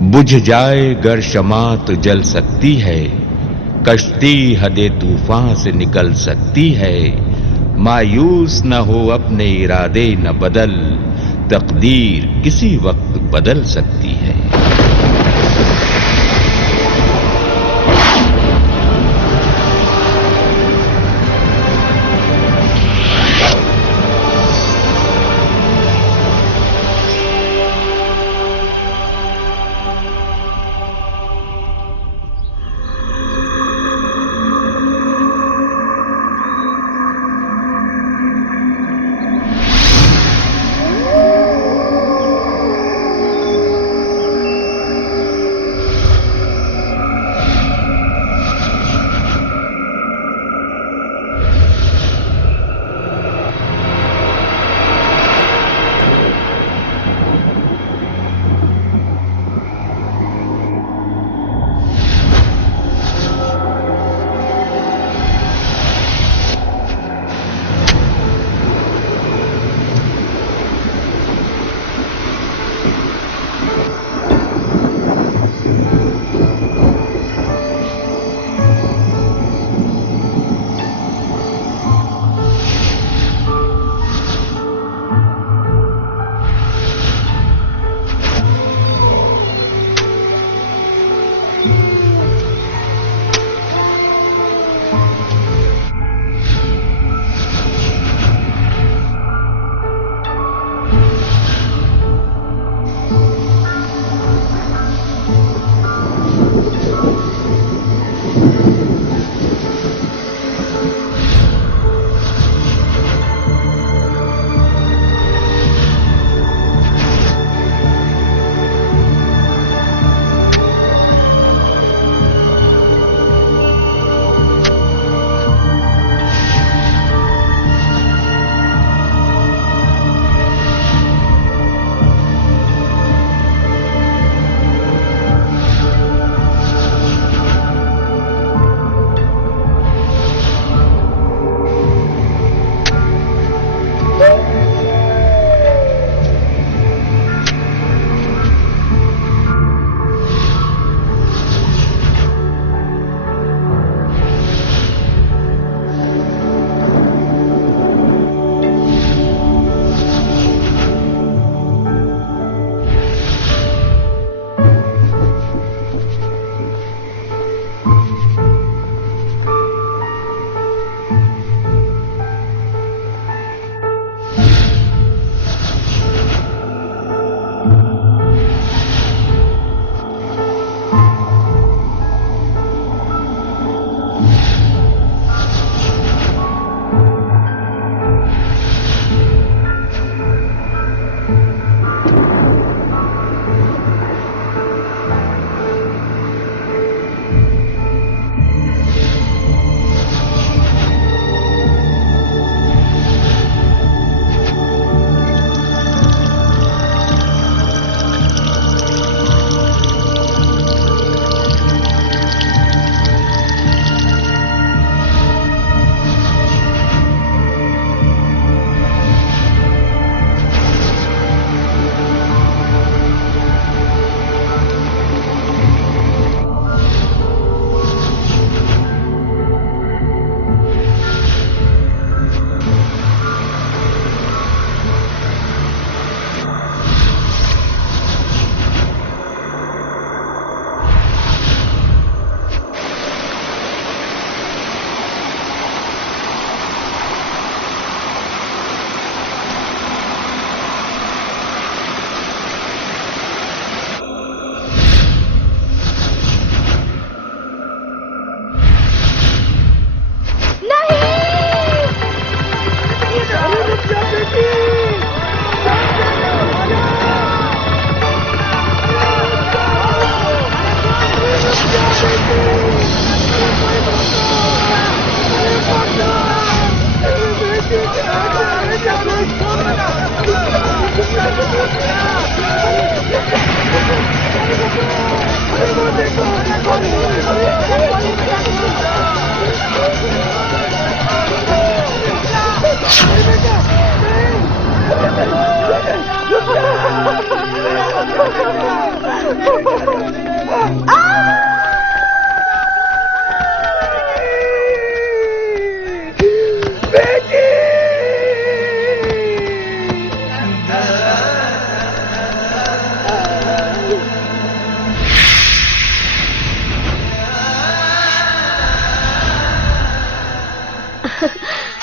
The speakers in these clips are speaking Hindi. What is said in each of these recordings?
बुझ जाए गर शमा तो जल सकती है, कश्ती हदे तूफान से निकल सकती है। मायूस न हो अपने इरादे न बदल, तकदीर किसी वक्त बदल सकती है।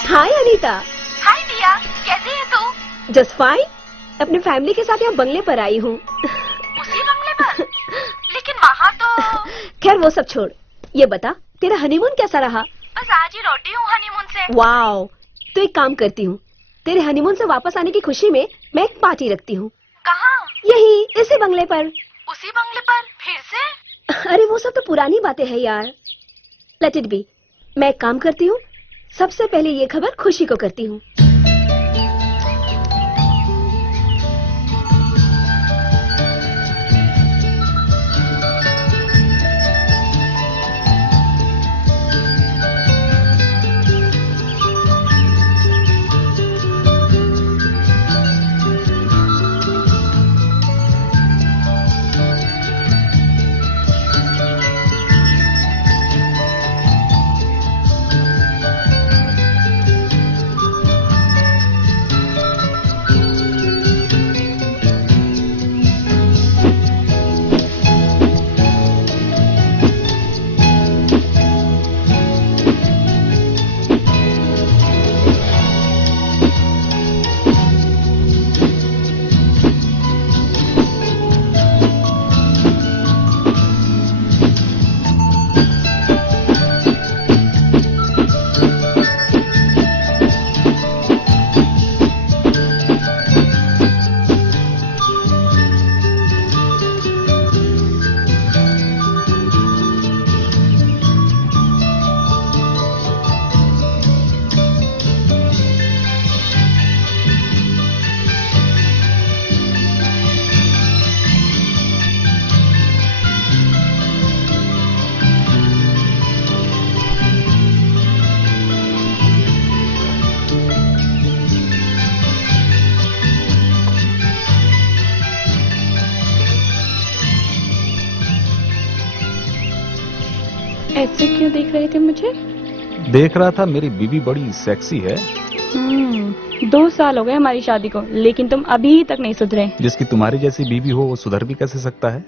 हाय अनीता। हाय दिया, कैसी है तू? Just fine. अपने फैमिली के साथ यहाँ बंगले पर आई हूँ। उसी बंगले पर? लेकिन वहाँ तो। खैर वो सब छोड़, ये बता तेरा हनीमून कैसा रहा? बस आज ही लौटी हूँ हनीमून से। वाओ, तो एक काम करती हूँ, तेरे हनीमून से वापस आने की खुशी में मैं एक पार्टी रखती हूँ। कहाँ? यही इसी बंगले पर। उसी बंगले पर फिर से? अरे वो सब तो पुरानी बातें हैं यार, लेट इट बी। मैं एक काम करती हूँ, सबसे पहले ये खबर खुशी को करती हूँ। ऐसे क्यों देख रहे थे मुझे? देख रहा था, मेरी बीवी बड़ी सेक्सी है। 2 साल हो गए हमारी शादी को, लेकिन तुम अभी तक नहीं सुधरे। जिसकी तुम्हारी जैसी बीवी हो वो सुधर भी कैसे सकता है?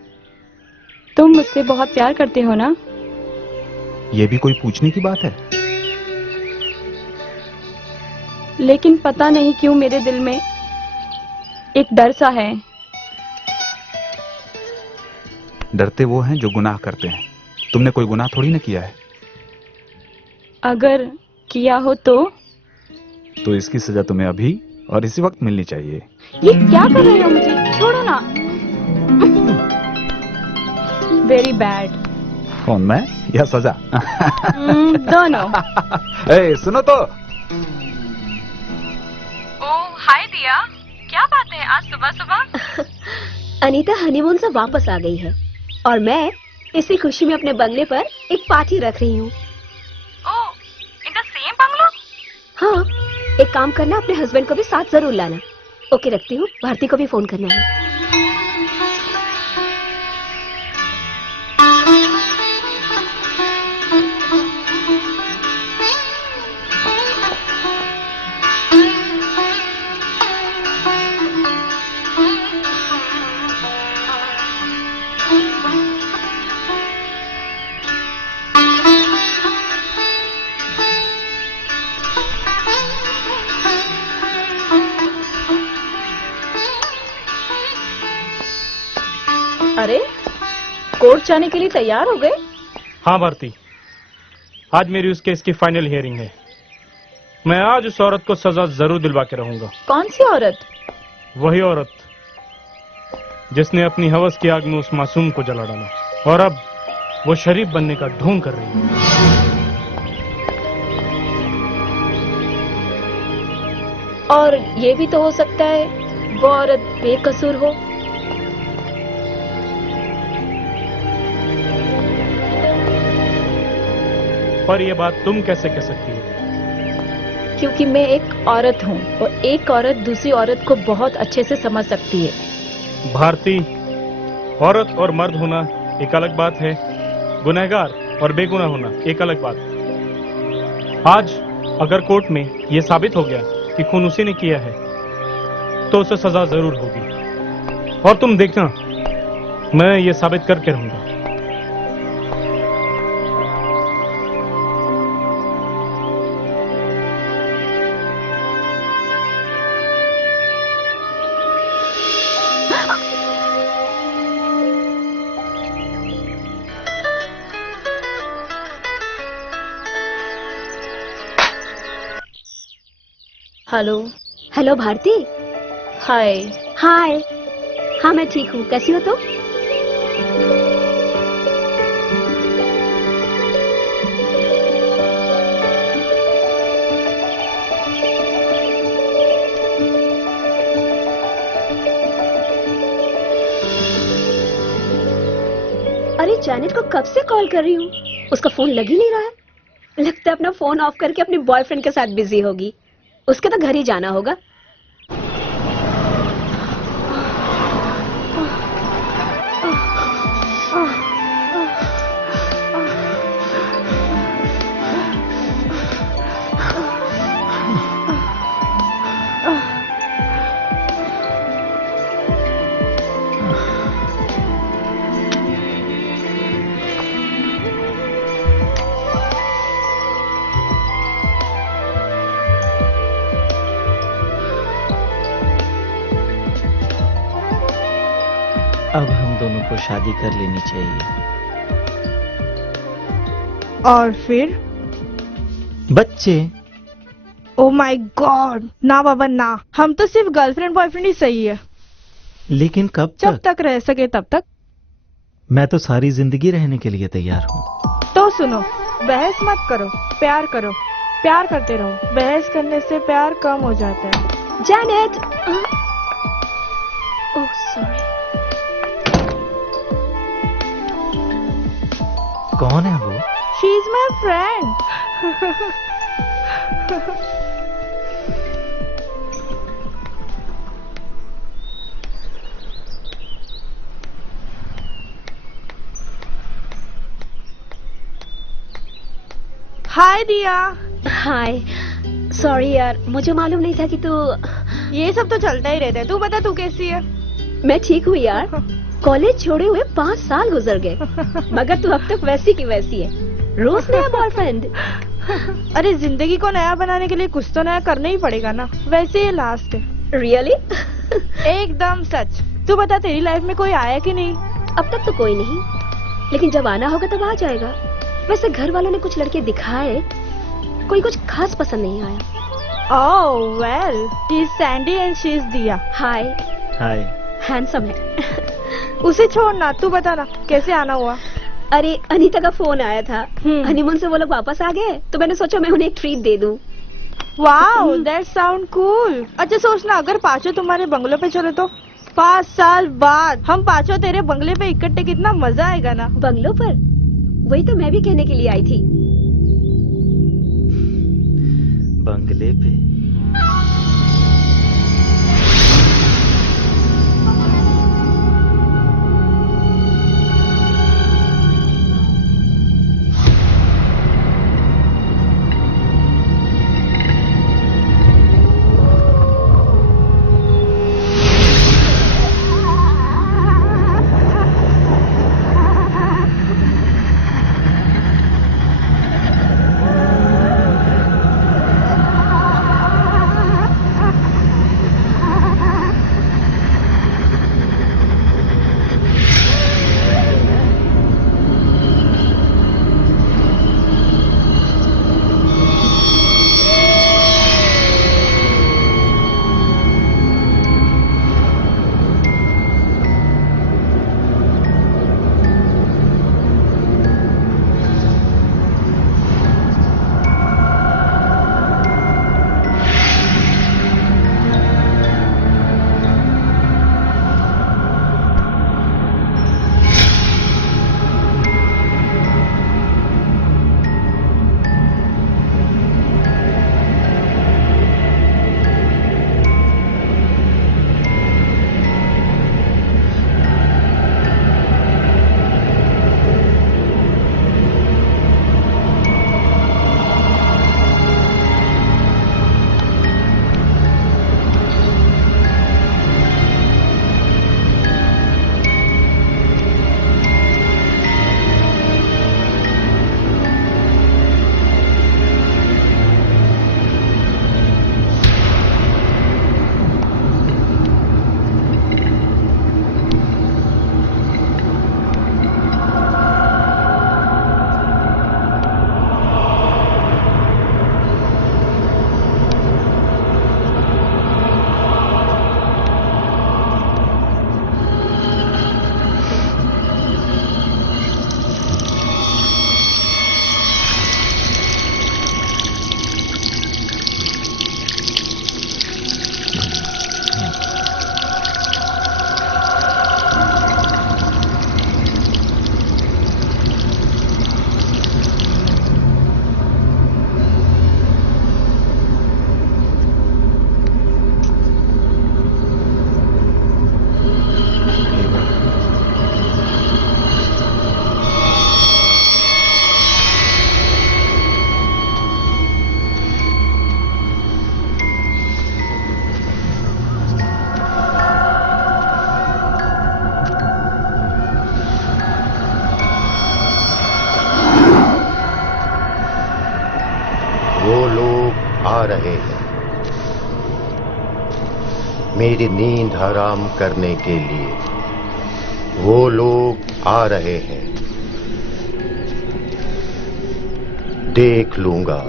तुम मुझसे बहुत प्यार करते हो ना? ये भी कोई पूछने की बात है? लेकिन पता नहीं क्यों मेरे दिल में एक डर सा है। डरते वो हैं जो गुनाह करते हैं। तुमने कोई गुनाह थोड़ी ना किया है। अगर किया हो तो इसकी सजा तुम्हें अभी और इसी वक्त मिलनी चाहिए। ये क्या कर रहे हो? मुझे छोड़ो ना। Very bad. कौन, मैं या सजा? दोनों। ए, सुनो तो। ओह हाय दिया, क्या बात है आज सुबह सुबह? अनीता हनीमून से वापस आ गई है और मैं इसी खुशी में अपने बंगले पर एक पार्टी रख रही हूँ। ओह, इन द सेम बंगलो? हाँ, एक काम करना, अपने हस्बैंड को भी साथ जरूर लाना। ओके, रखती हूँ। भारती को भी फोन करना है। अरे, कोर्ट जाने के लिए तैयार हो गए? हाँ भारती, आज मेरी उस केस की फाइनल हियरिंग है। मैं आज उस औरत को सजा जरूर दिलवा के रहूंगा। कौन सी औरत? वही औरत जिसने अपनी हवस की आग में उस मासूम को जला डाला और अब वो शरीफ बनने का ढोंग कर रही है। और ये भी तो हो सकता है वो औरत बेकसूर हो। पर ये बात तुम कैसे कह सकती हो? क्योंकि मैं एक औरत हूँ और एक औरत दूसरी औरत को बहुत अच्छे से समझ सकती है। भारती, औरत और मर्द होना एक अलग बात है, गुनहगार और बेगुनाह होना एक अलग बात। आज अगर कोर्ट में यह साबित हो गया कि खून उसी ने किया है तो उसे सजा जरूर होगी, और तुम देखना मैं ये साबित करके रहूंगा। हेलो। हेलो भारती। हाय। हाय। हाँ मैं ठीक हूँ, कैसी हो तुम? अरे जैनेट को कब से कॉल कर रही हूँ, उसका फोन लग ही नहीं रहा है। लगता है अपना फोन ऑफ करके अपने बॉयफ्रेंड के साथ बिजी होगी। उसके तो घर ही जाना होगा। अब हम दोनों को शादी कर लेनी चाहिए। और फिर? बच्चे। ओ माय गॉड, ना बाबा ना, हम तो सिर्फ गर्लफ्रेंड बॉयफ्रेंड ही सही है। लेकिन कब जब तक? तक रह सके तब तक। मैं तो सारी जिंदगी रहने के लिए तैयार हूँ। तो सुनो, बहस मत करो, प्यार करो, प्यार करते रहो। बहस करने से प्यार कम हो जाता है। जैनेट। Oh sorry. कौन है वो? She is my friend. Hi Diya. Hi. Sorry यार, मुझे मालूम नहीं था कि तू। ये सब तो चलता ही रहता है। तू बता, तू कैसी है? मैं ठीक हूँ यार। कॉलेज छोड़े हुए 5 साल गुजर गए, मगर तू अब तक वैसी की वैसी है। रोज नया बॉयफ्रेंड। अरे जिंदगी को नया बनाने के लिए कुछ तो नया करना ही पड़ेगा ना। वैसे ये लास्ट है। रियली? एकदम सच। तू बता, तेरी लाइफ में कोई आया कि नहीं? अब तक तो कोई नहीं, लेकिन जब आना होगा तब आ जाएगा। वैसे घर वालों ने कुछ लड़के दिखाए, कोई कुछ खास पसंद नहीं आया। ओह well, she is Sandy and she is दिया। हाय। हाय। हैंडसम है। उसे छोड़ ना, तू बता ना कैसे आना हुआ? अरे अनीता का फोन आया था, हनीमून से वो लोग वापस आ गए, तो मैंने सोचा मैं उन्हें एक ट्रीट दे दूं। Wow, that sound cool. अच्छा सोचना, अगर पांचों तुम्हारे बंगलों पे चले तो 5 साल बाद हम पांचों तेरे बंगले पे इकट्ठे, कितना मजा आएगा ना। बंगलों पर? वही तो मैं भी कहने के लिए आई थी। बंगले पे? रहे हैं मेरी नींद हराम करने के लिए। वो लोग आ रहे हैं, देख लूंगा,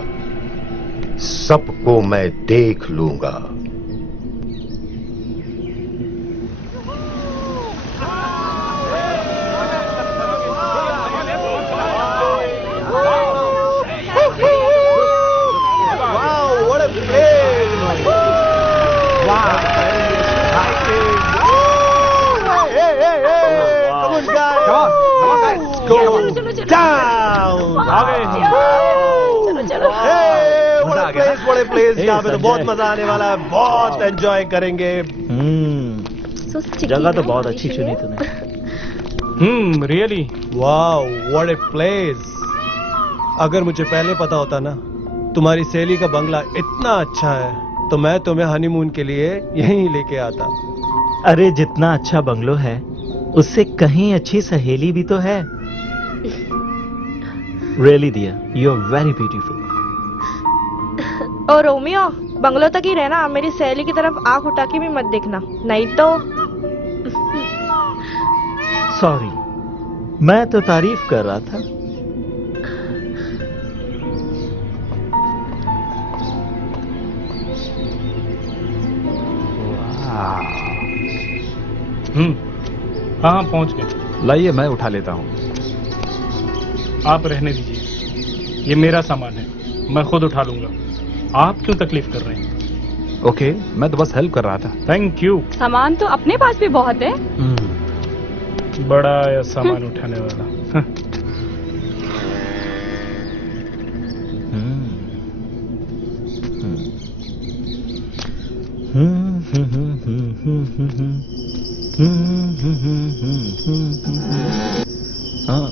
सबको मैं देख लूंगा। बड़े प्लेस यहाँ पे तो बहुत मजा आने वाला है, बहुत एंजॉय करेंगे। जगह तो बहुत अच्छी चुनी तूने। Really wow what a place. अगर मुझे पहले पता होता ना तुम्हारी सहेली का बंगला इतना अच्छा है तो मैं तुम्हें हनीमून के लिए यहीं लेके आता। अरे जितना अच्छा बंगलो है उससे कहीं अच्छी सहेली भी तो है। रियली दिया, यू आर वेरी ब्यूटीफुल। और रोमियो, बंगलो तक ही रहना, मेरी सहेली की तरफ आंख उठा के भी मत देखना, नहीं तो। सॉरी, मैं तो तारीफ कर रहा था। हाँ पहुंच गए। लाइए मैं उठा लेता हूँ। आप रहने दीजिए, ये मेरा सामान है, मैं खुद उठा लूंगा। आप क्यों तकलीफ कर रहे हैं? ओके, मैं तो बस हेल्प कर रहा था। Thank you. सामान तो अपने पास भी बहुत है। बड़ा या सामान उठाने वाला। हाँ।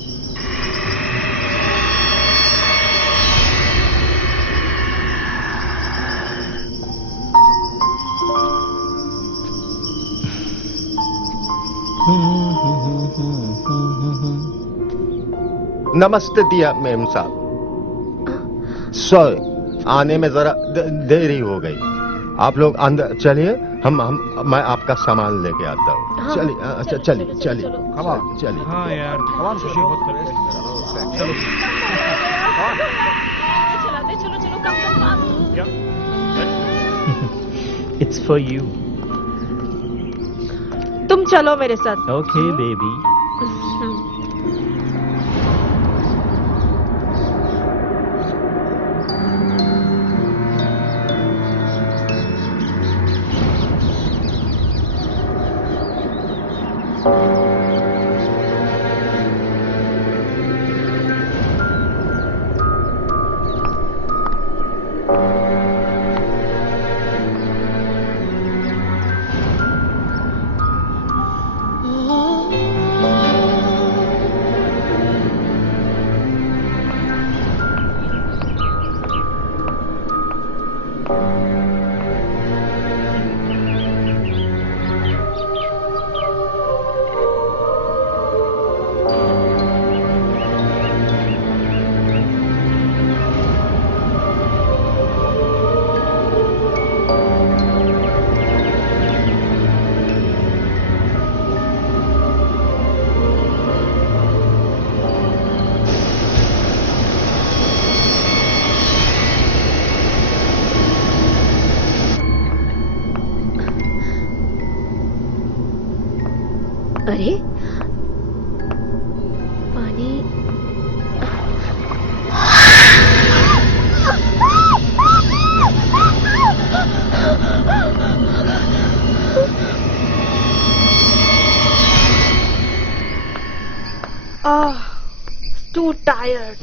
नमस्ते दिया मैम साहब। सॉरी, आने में जरा देरी हो गई। आप लोग अंदर चलिए, मैं आपका सामान लेके आता हूँ। चलिए, अच्छा चलिए चलिए चलिए। हाँ यार, चलो। It's for you. तुम चलो मेरे साथ। Okay, baby. अरे पानी। Too tired.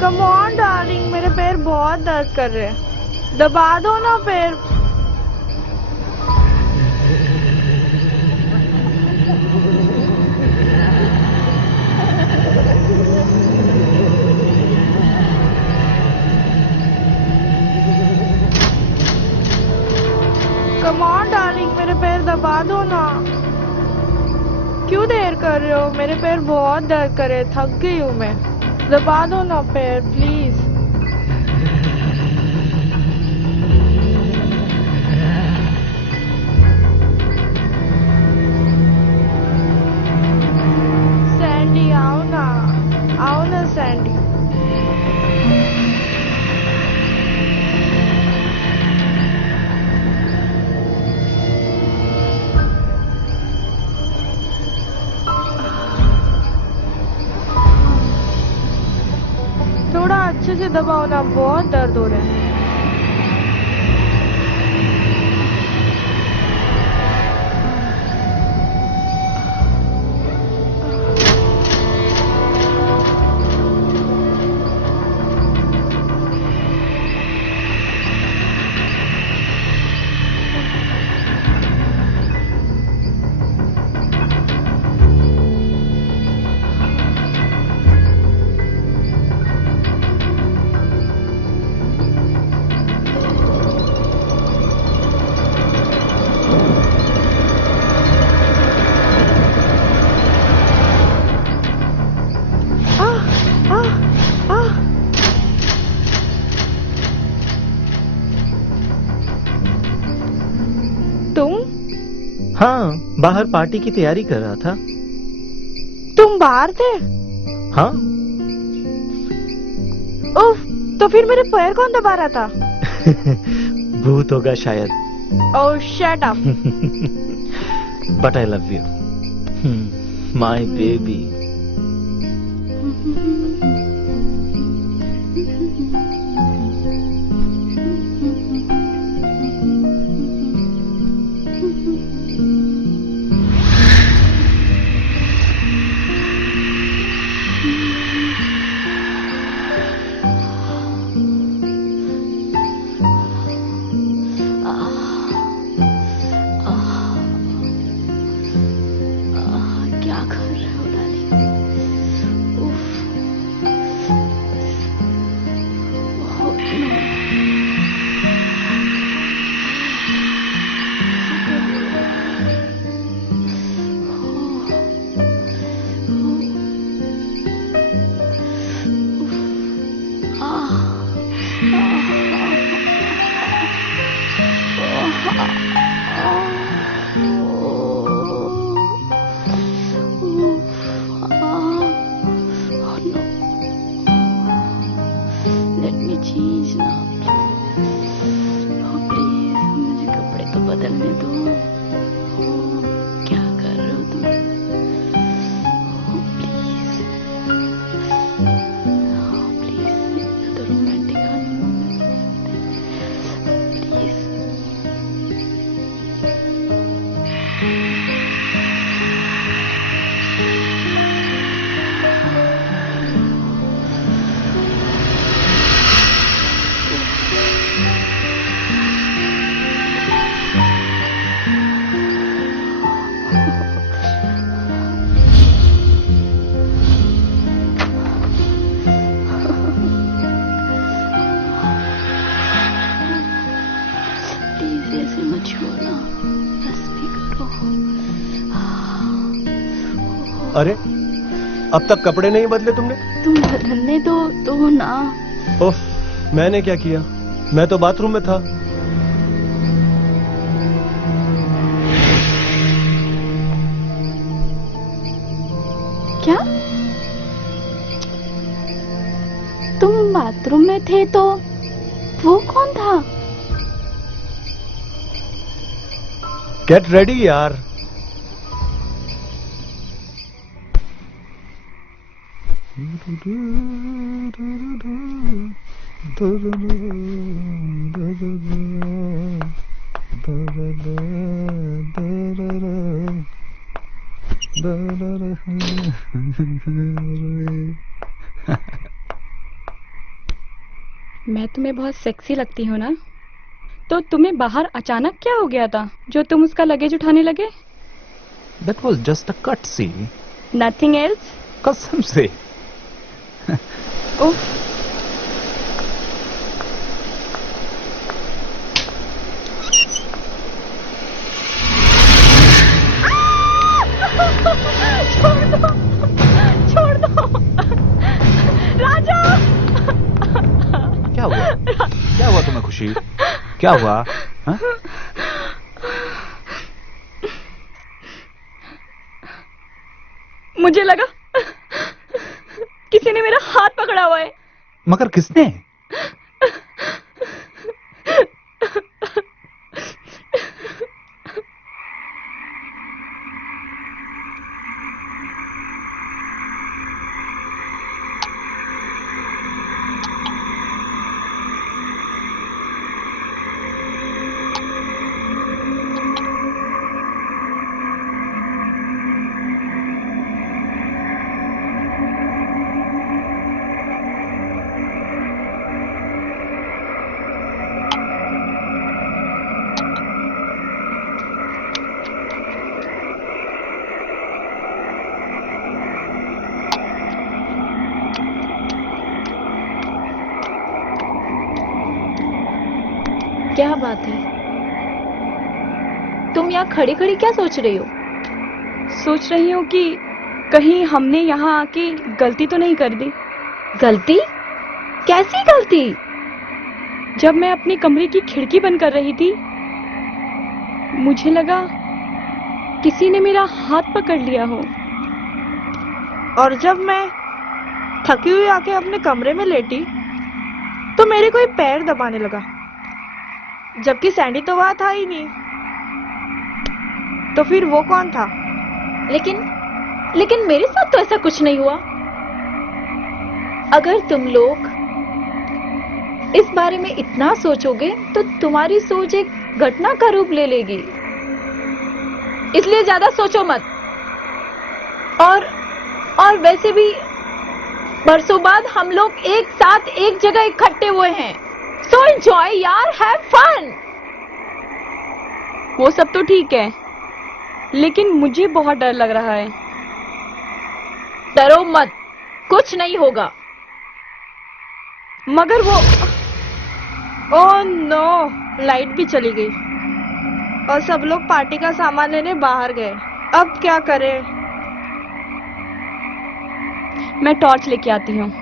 Come on darling, मेरे पैर बहुत दर्द कर रहे हैं, दबा दो ना पैर। क्यों देर कर रहे हो? मेरे पैर बहुत दर्द कर रहे, थक गई हूँ मैं। दबा दो ना पैर प्लीज। सैंडी आओ ना सैंडी। थोड़ा अच्छे से दबाओ ना, बहुत दर्द हो रहा है। हाँ, बाहर पार्टी की तैयारी कर रहा था। तुम बाहर थे? हाँ। उफ, तो फिर मेरे पैर कौन दबा रहा था? भूत होगा शायद। Oh shut up. But I love you my baby. क्या कर रहे हो डाली? उफ। Let me change now. Oh, please, मुझे कपड़े तो बदलने दो। क्या कर रहे हो तुम? Oh, please. Oh, please, इतना तो romantic honeymoon है। Please. प्लीज ऐसे मत छोड़ना, बस भी करो। अरे अब तक कपड़े नहीं बदले तुमने? तुम बदलने दो ना। उफ, मैंने क्या किया? मैं तो बाथरूम में था। क्या? तुम बाथरूम में थे तो वो कौन था? गेट रेडी यार। मैं तुम्हें बहुत सेक्सी लगती हूँ ना? तो तुम्हें बाहर अचानक क्या हो गया था जो तुम उसका लगेज उठाने लगे? That was just a cutscene. Nothing else? कसम से। उफ। खुशी? क्या हुआ? हाँ? मुझे लगा किसी ने मेरा हाथ पकड़ा हुआ है। मगर किसने? क्या बात है? तुम यहाँ खड़ी खड़ी क्या सोच रही हो? सोच रही हूँ कि कहीं हमने यहाँ आके गलती तो नहीं कर दी। गलती? कैसी गलती? जब मैं अपने कमरे की खिड़की बंद कर रही थी, मुझे लगा किसी ने मेरा हाथ पकड़ लिया हो। और जब मैं थकी हुई आके अपने कमरे में लेटी तो मेरे कोई पैर दबाने लगा, जबकि सैंडी तो वहां था ही नहीं। तो फिर वो कौन था? लेकिन मेरे साथ तो ऐसा कुछ नहीं हुआ। अगर तुम लोग इस बारे में इतना सोचोगे तो तुम्हारी सोच एक घटना का रूप ले लेगी, इसलिए ज्यादा सोचो मत। और वैसे भी बरसों बाद हम लोग एक साथ एक जगह इकट्ठे हुए हैं, सो एंजॉय यार, हैव फन। वो सब तो ठीक है, लेकिन मुझे बहुत डर लग रहा है। डरो मत, कुछ नहीं होगा। मगर वो, ओह नो, लाइट भी चली गई और सब लोग पार्टी का सामान लेने बाहर गए। अब क्या करें? मैं टॉर्च लेके आती हूँ।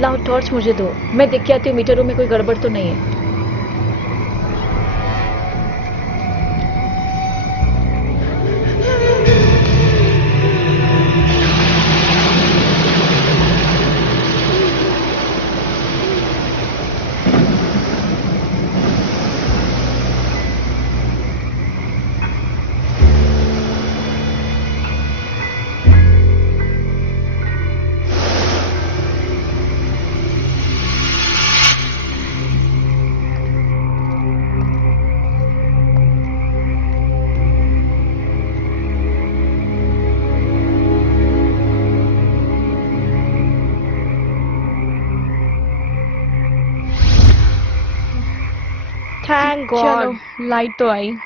लाओ टॉर्च मुझे दो, मैं देख के आती हूँ मीटरों में कोई गड़बड़ तो नहीं है। Thank God. चलो, लाइट तो आई।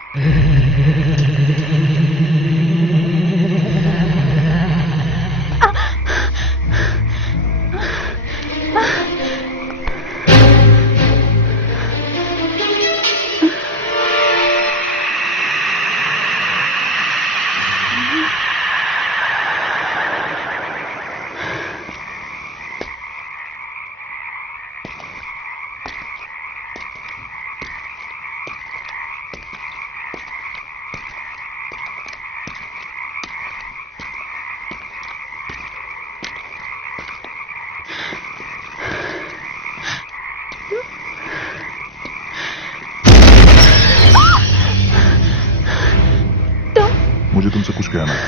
मुझे तुमसे कुछ कहना है,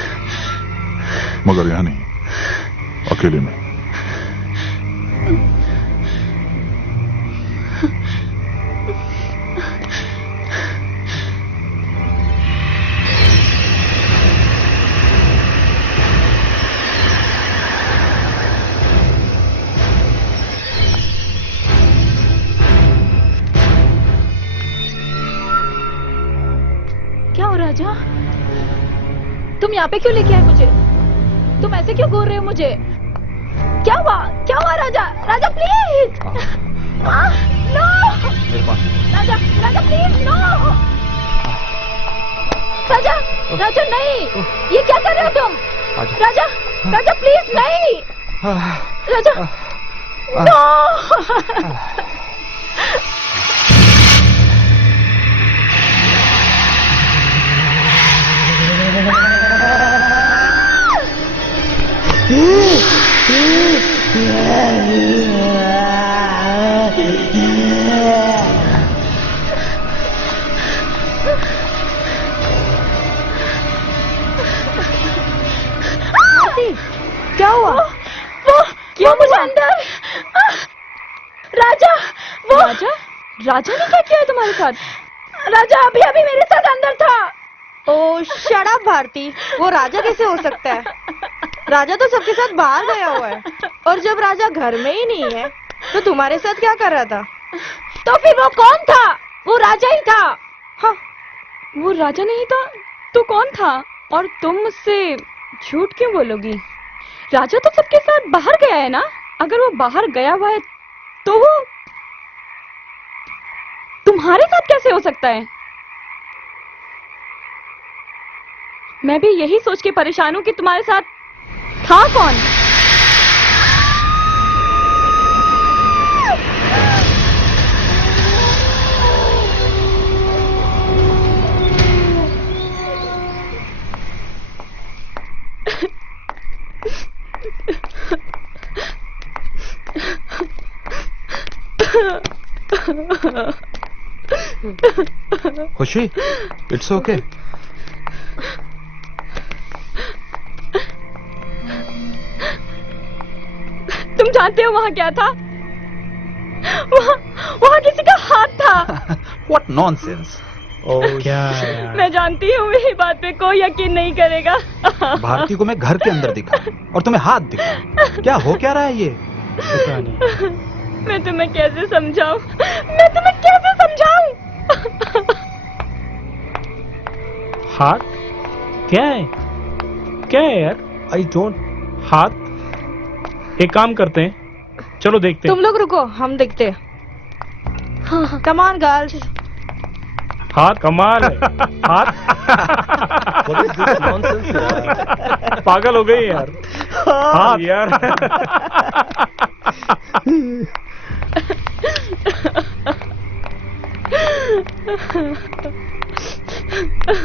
मगर यहाँ नहीं, अकेले में। क्या हो राजा? तुम यहाँ पे क्यों लेके आए मुझे? तुम ऐसे क्यों घूर रहे हो मुझे? क्या हुआ? क्या हुआ Raja? Raja please! No! Raja, Raja please no! Raja, Raja नहीं! ये क्या कर रहे हो तुम? राजा, राजा प्लीज नहीं! राजा, नो! क्या हुआ? वो क्या मुझे अंदर? राजा, वो राजा, राजा ने क्या किया है तुम्हारे साथ? राजा अभी अभी मेरे साथ अंदर था। ओ शट अप भारती, वो राजा कैसे हो सकता है? राजा तो सबके साथ बाहर गया हुआ है, और जब राजा घर में ही नहीं है तो तुम्हारे साथ क्या कर रहा था? तो फिर वो कौन था? वो राजा ही था। हाँ, वो राजा नहीं था तो कौन था? और तुम मुझसे झूठ क्यों बोलोगी? राजा तो सबके साथ बाहर गया है ना? अगर वो बाहर गया हुआ है तो वो तुम्हारे साथ कैसे हो सकता है? मैं भी यही सोच के परेशान हूं कि तुम्हारे साथ था कौन? खुशी, इट्स ओके। तुम जानते हो वहां क्या था? वहां किसी का हाथ था। What nonsense! क्या मैं जानती हूँ मेरी बात पे कोई यकीन नहीं करेगा। भारती को मैं घर के अंदर दिखा और तुम्हें हाथ दिखा। क्या हो क्या रहा है ये? पता नहीं। मैं तुम्हें कैसे समझाऊं? मैं तुम्हें कैसे समझाऊं? हाथ क्या है? क्या है यार? I don't. हाथ? एक काम करते हैं, चलो देखते तुम हैं। लोग रुको, हम देखते हैं। Come on girls. हाथ कमाल है। हाथ What is this nonsense, यार? पागल हो गई यार। हाथ यार।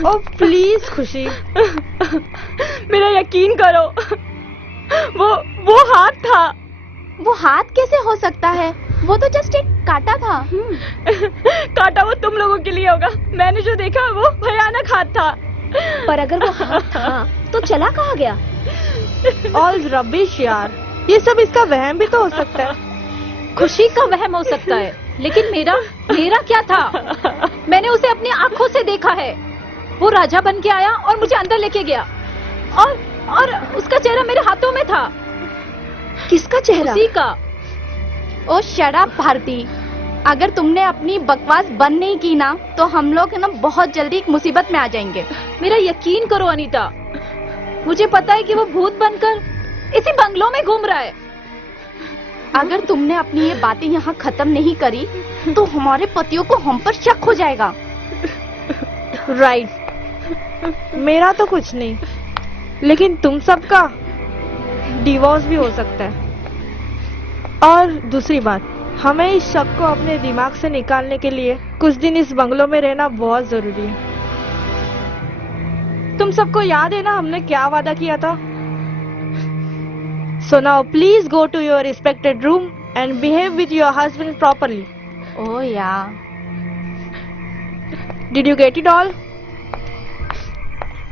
ओ प्लीज खुशी, मेरा यकीन करो, वो हाथ था। वो हाथ कैसे हो सकता है? वो तो जस्ट एक कांटा था। कांटा वो तुम लोगों के लिए होगा, मैंने जो देखा वो भयानक हाथ था। पर अगर वो हाथ था तो चला कहाँ गया? ऑल रबिश यार, ये सब इसका वहम भी तो हो सकता है। खुशी का वहम हो सकता है, लेकिन मेरा क्या था? मैंने उसे अपनी आंखों से देखा है। वो राजा बन के आया और मुझे अंदर लेके गया, और उसका चेहरा मेरे हाथों में था। किसका चेहरा? उसी का। ओ शट अप भारती, अगर तुमने अपनी बकवास बंद नहीं की ना तो हम लोग ना बहुत जल्दी एक मुसीबत में आ जाएंगे। मेरा यकीन करो अनीता, मुझे पता है कि वो भूत बनकर इसी बंगलों में घूम रहा है। अगर तुमने अपनी ये बातें यहाँ खत्म नहीं करी तो हमारे पतियों को हम पर शक हो जाएगा। राइट, मेरा तो कुछ नहीं, लेकिन तुम सबका डिवोर्स भी हो सकता है। और दूसरी बात, हमें इस शक को अपने दिमाग से निकालने के लिए कुछ दिन इस बंगलों में रहना बहुत जरूरी है। तुम सबको याद है ना हमने क्या वादा किया था? So now please go to your respected room and behave with your husband properly. Oh yeah. Did you get it all?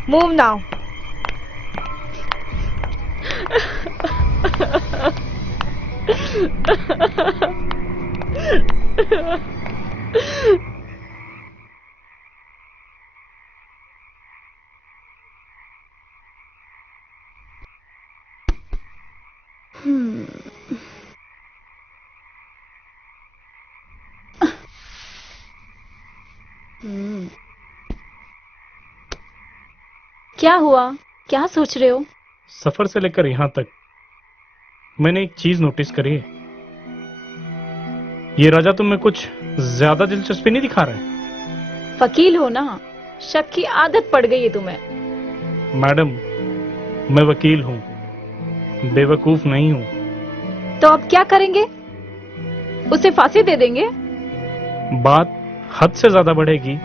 Move now. क्या हुआ? क्या सोच रहे हो? सफर से लेकर यहाँ तक मैंने एक चीज नोटिस करी है। ये राजा तुम में कुछ ज्यादा दिलचस्पी नहीं दिखा रहा है। वकील हो ना, शक की आदत पड़ गई है तुम्हें। मैडम, मैं वकील हूँ, बेवकूफ नहीं हूँ। तो अब क्या करेंगे? उसे फांसी दे देंगे? बात हद से ज्यादा बढ़ेगी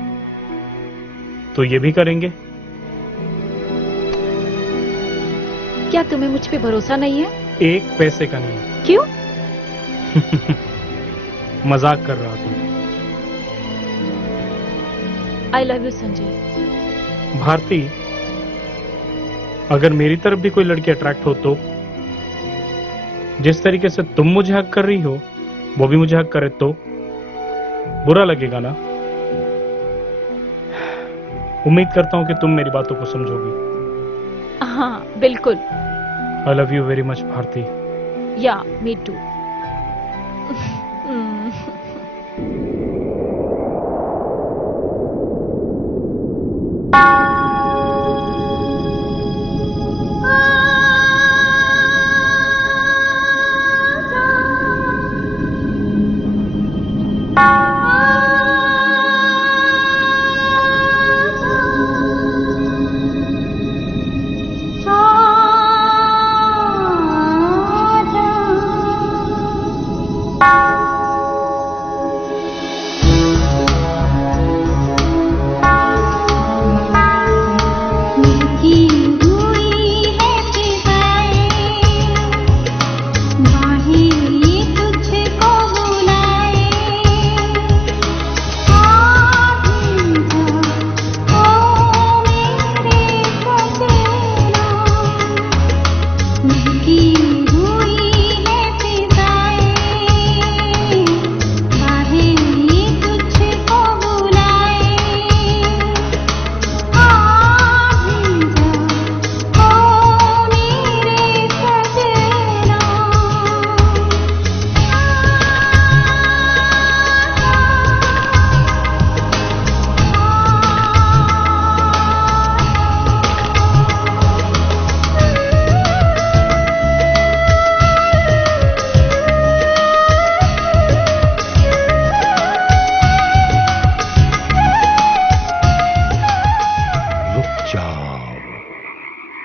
तो ये भी करेंगे। क्या तुम्हें मुझ पे भरोसा नहीं है? एक पैसे का नहीं। क्यों? मजाक कर रहा था। I love you Sanjay. Bharti, अगर मेरी तरफ भी कोई लड़की अट्रैक्ट हो तो जिस तरीके से तुम मुझे हक कर रही हो वो भी मुझे हक करे तो बुरा लगेगा ना? उम्मीद करता हूं कि तुम मेरी बातों को समझोगी। हाँ बिल्कुल। I love you very much Bharti. या मी टू।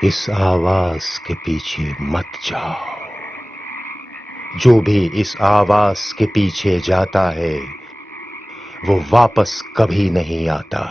इस आवाज के पीछे मत जाओ। जो भी इस आवाज के पीछे जाता है वो वापस कभी नहीं आता।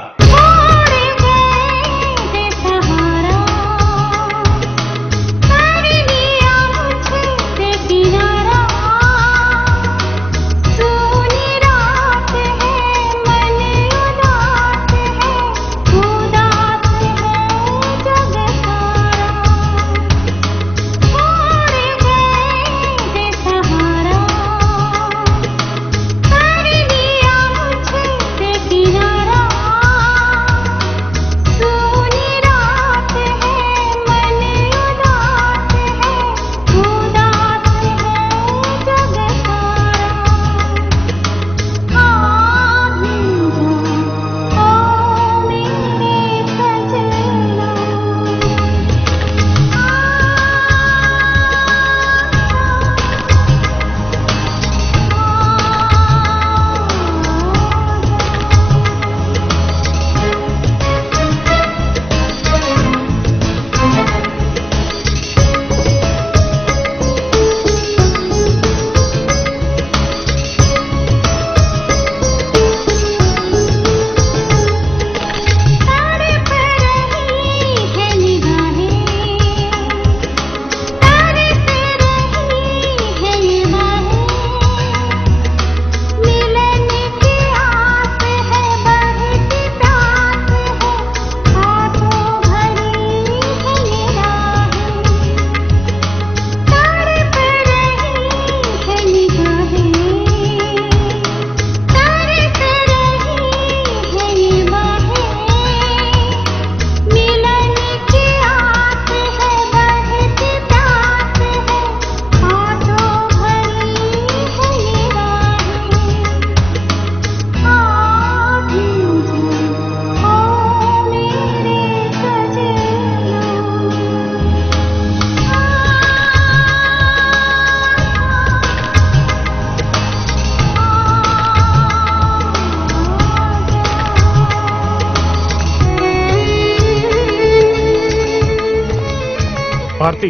भारती,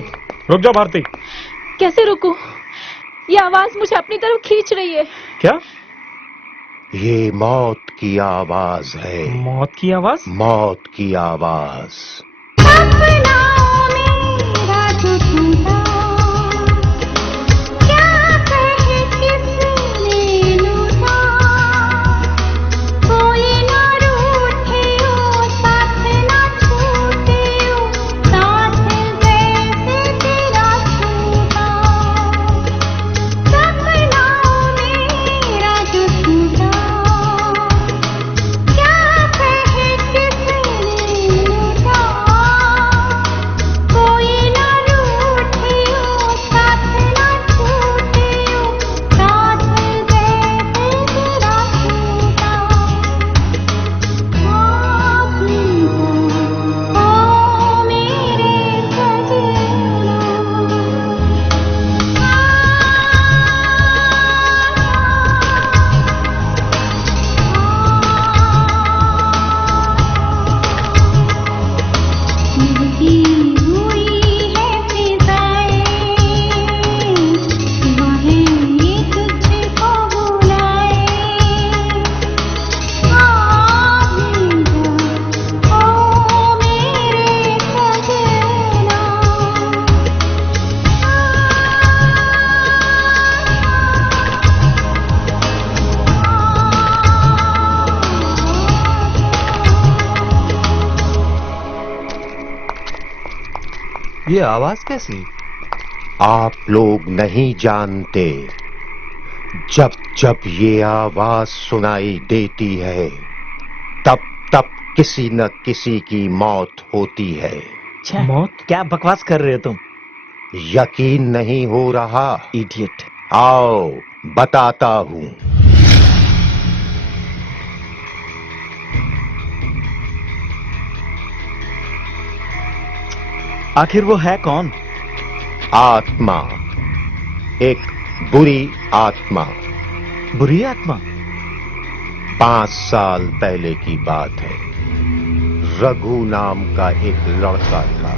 रुक जाओ भारती। कैसे रुकूं? ये आवाज मुझे अपनी तरफ खींच रही है। क्या? ये मौत की आवाज है। मौत की आवाज? मौत की आवाज। ये आवाज कैसी? आप लोग नहीं जानते, जब जब ये आवाज सुनाई देती है तब तब किसी न किसी की मौत होती है। मौत? क्या बकवास कर रहे हो तुम? यकीन नहीं हो रहा? इडियट। आओ बताता हूं। आखिर वो है कौन? आत्मा, एक बुरी आत्मा। बुरी आत्मा? 5 साल पहले की बात है। रघु नाम का एक लड़का था।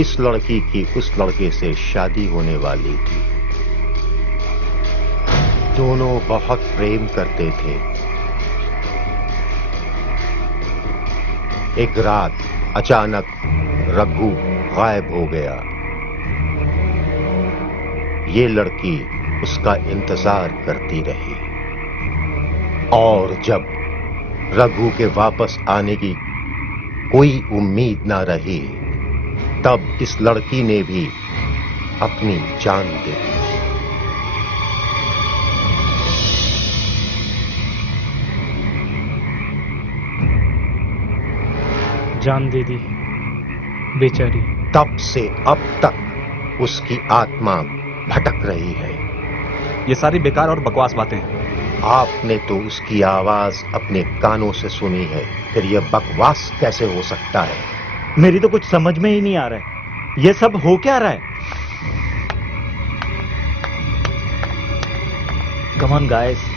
इस लड़की की उस लड़के से शादी होने वाली थी। दोनों बहुत प्रेम करते थे। एक रात अचानक रघु गायब हो गया। ये लड़की उसका इंतजार करती रही और जब रघु के वापस आने की कोई उम्मीद न रही तब इस लड़की ने भी अपनी जान दे दी। जान दे दी बेचारी। तब से अब तक उसकी आत्मा भटक रही है। ये सारी बेकार और बकवास बातें हैं। आपने तो उसकी आवाज अपने कानों से सुनी है, फिर यह बकवास कैसे हो सकता है? मेरी तो कुछ समझ में ही नहीं आ रहा है। ये सब हो क्या रहा है? Come on guys.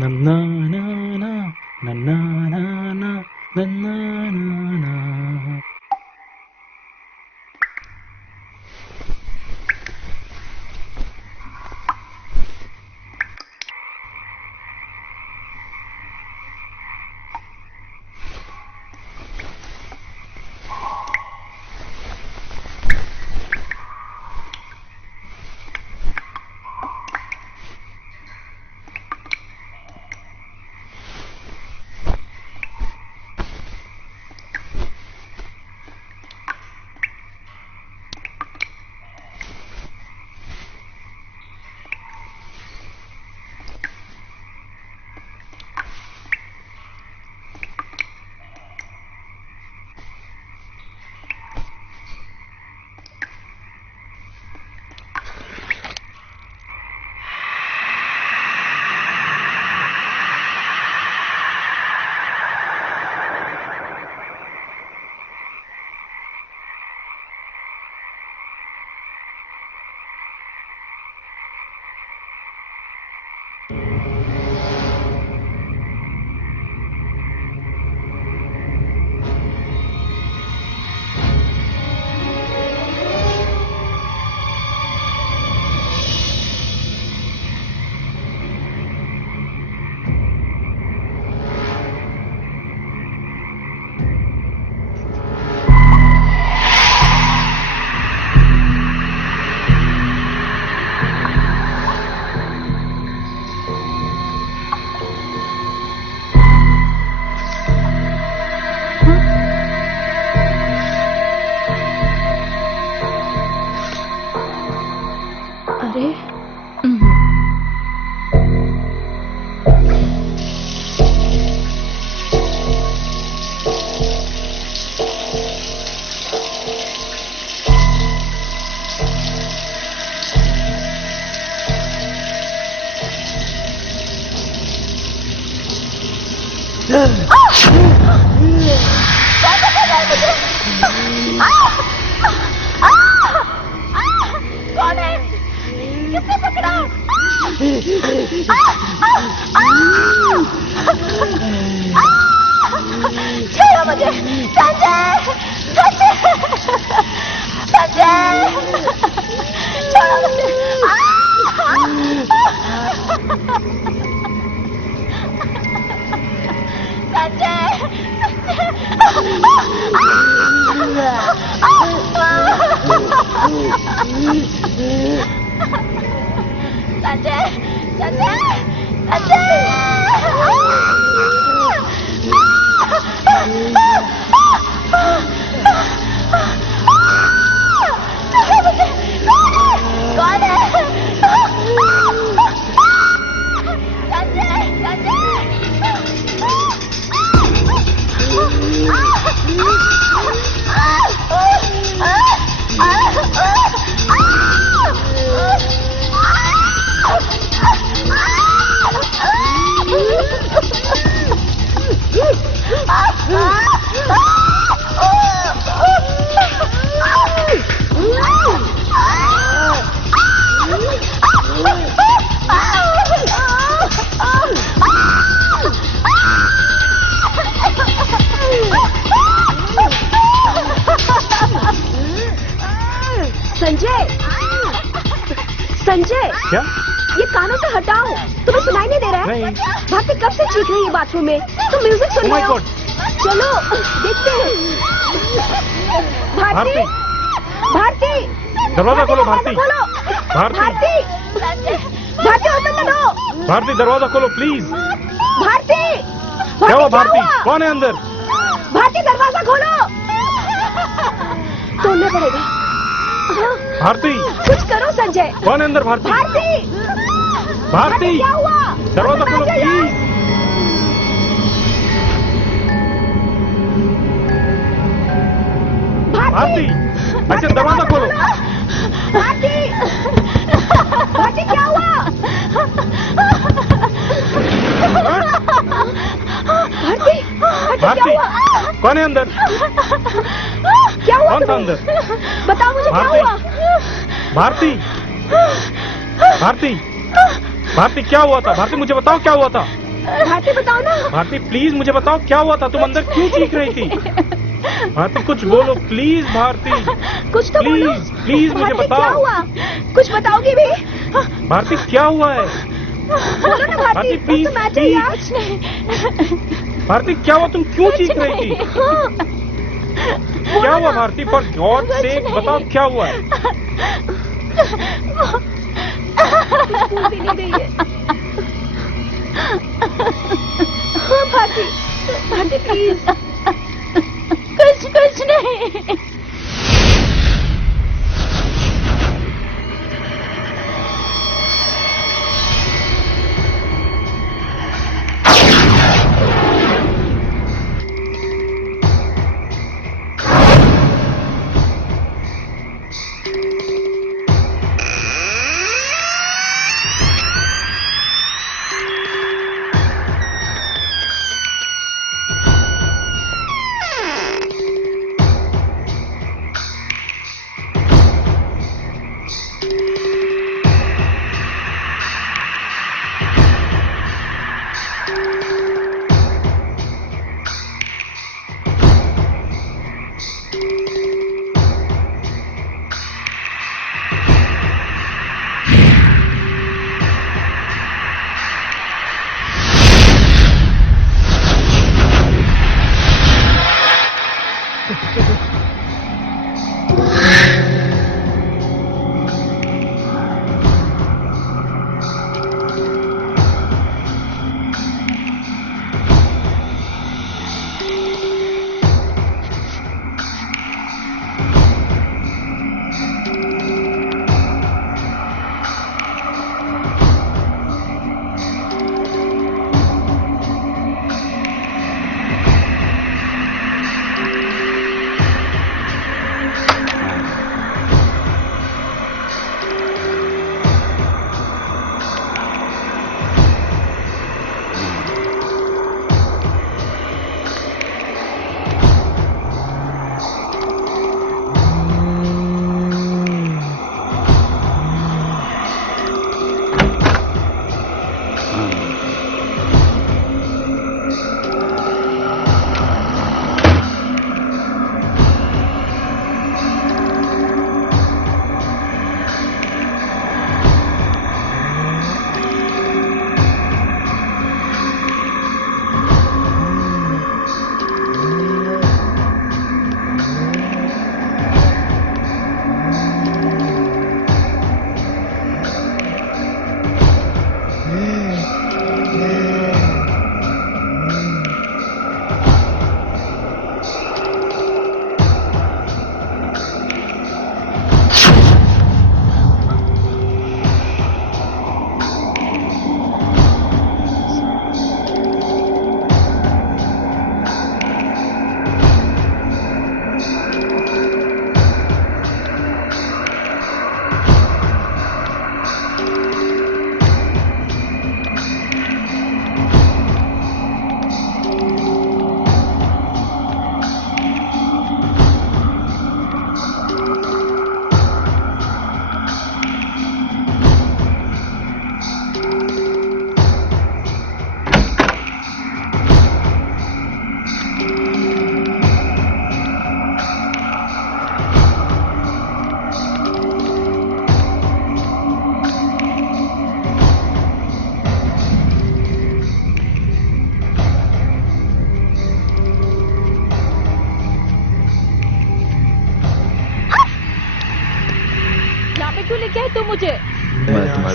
नन्ना नाना नन्ना नाना नन्ना नाना। कैसे कर रहा है मुझे? कौन है? किसने पकड़ा? छोड़ो मुझे, संजय, संजय, संजय, छोड़ो मुझे। संजय, संजय, संजय, कौन है? संजय, संजय, क्या? ये कानों से हटाओ, तुम्हें सुनाई नहीं दे रहा है? नहीं। भारती कब से चीख रही है बाथरूम में? तुम म्यूजिक सुन Oh my रहे हो? God! चलो देखते हैं। भारती, भारती, दरवाजा खोलो, भारती। खोलो, Bharti. Bharti, Bharti open the door. Bharti दरवाजा खोलो प्लीज। भारती, क्या हुआ भारती? हुआ? कौन है अंदर? भारती दरवाजा खोलो। तोड़ना पड़ेगा। हाँ, भारती, कुछ करो संजय। कौन है अंदर? भारती, भारती, भारती, क्या हुआ? दरवाजा खोलो प्लीज। भारती, ऐसे दरवाजा खोलो। भारती, भारती क्या हुआ? भारती, क्या भारती, हुआ? कौन है अंदर? क्या हुआ कौन था तुम्हें? अंदर? बताओ मुझे क्या भारती, हुआ? भारती, भारती, भारती क्या हुआ था? भारती मुझे बताओ क्या हुआ था? भारती बताओ ना। भारती प्लीज मुझे बताओ क्या हुआ था? तुम अंदर क्यों चीख रही थी? भारती कुछ बोलो प्लीज। भारती कुछ तो बोलो। प्लीज प्लीज मुझे भारती, बताओ। क्या हुआ? कुछ बताओगी भी? भारती क्या हुआ है? बोलो ना भारती, भारती, please, तो मैं चाहिए आज नहीं। भारती क्या हुआ? तुम क्यों चीख रही थी? क्या हुआ भारती? फॉर गॉड सेक बताओ क्या हुआ है? भूल भी नहीं गई है। हाँ भारती, भारती प्लीज। कुछ नहीं।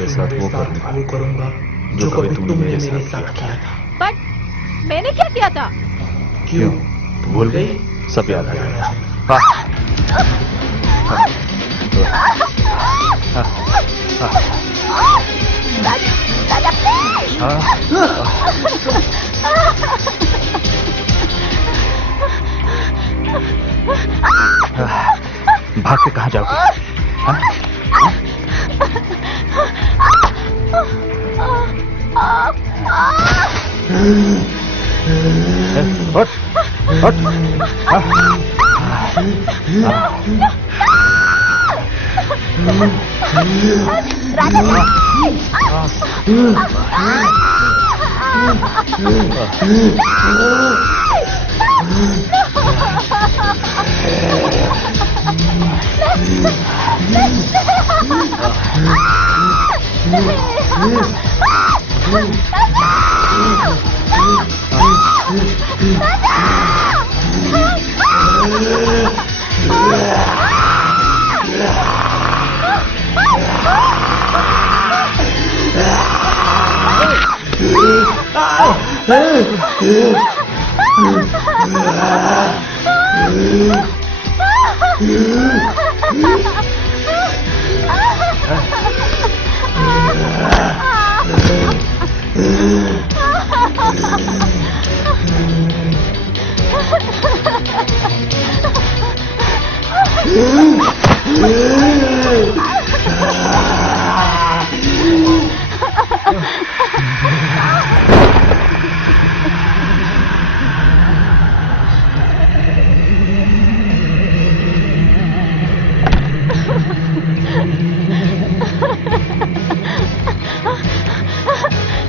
साथ वो करूंगा जो कभी तुमने मेरे साथ किया था। बट मैंने क्या किया था? क्यों भूल गई? सब याद आ गया। राजा भाग के कहाँ जाओगे? हट हट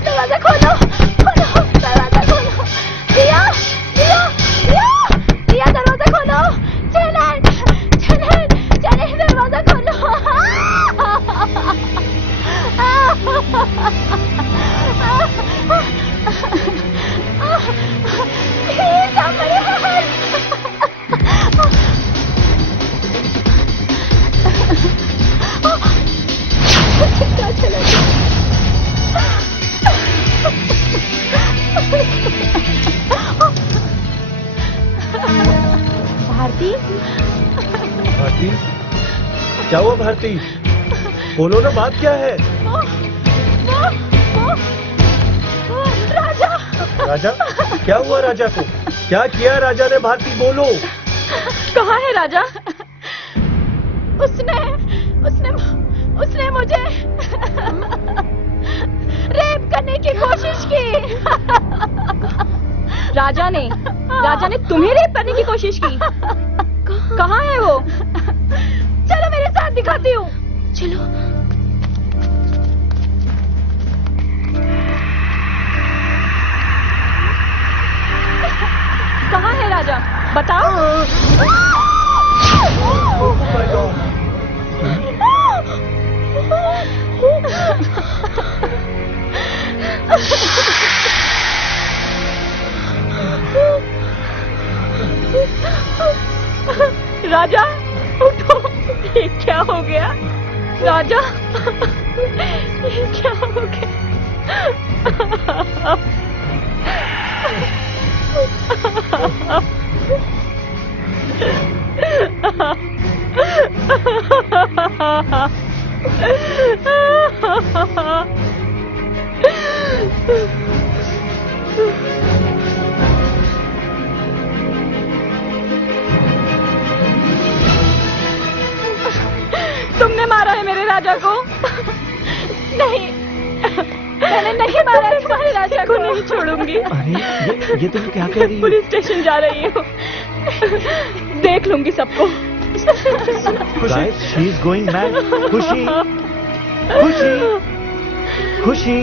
दरवाजा खोलो, दरवाजा खोलो। दिया दरवाजा खोलो। चले दरवाजा खोलो। Please, somebody help. चला गया। भारती, भारती, क्या हुआ भारती? बोलो ना, बात क्या है? राजा, राजा? क्या हुआ राजा को? क्या किया राजा ने? भारती बोलो। कहाँ है राजा? उसने मुझे रेप करने की कोशिश की। राजा ने तुम्हें रेप करने की कोशिश की? कहाँ है वो? चलो मेरे साथ दिखाती हूँ। चलो। कहाँ है राजा? बताओ। राजा उठो, ये क्या हो गया? राजा, ये क्या हो गया? तुमने मारा है मेरे राजा को? नहीं, मैंने नहीं मारा है तुम्हारे राजा को। नहीं छोड़ूंगी। अरे ये तुम क्या कह रही हो? पुलिस स्टेशन जा रही हूँ, देख लूंगी सबको। Guys, she is going mad. खुशी।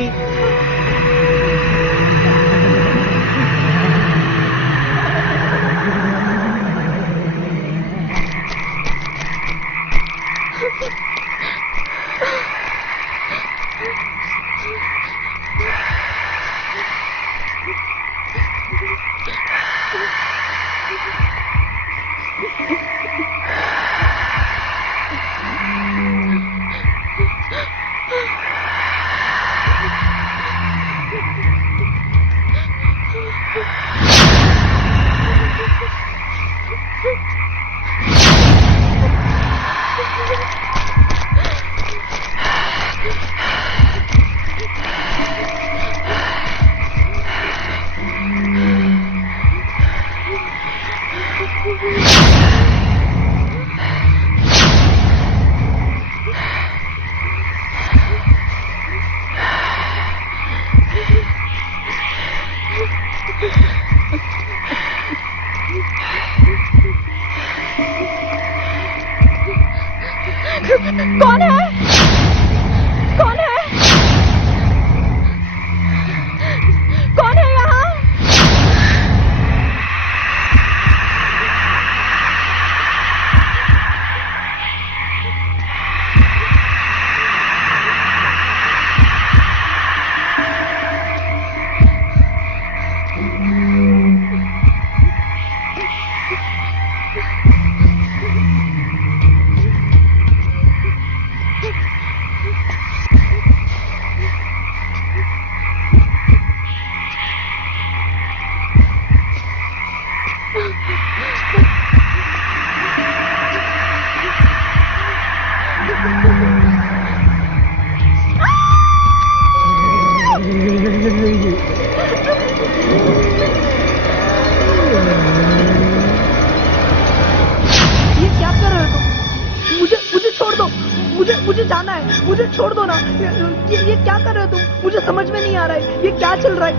मुझे समझ में नहीं आ रहा है ये क्या चल रहा है,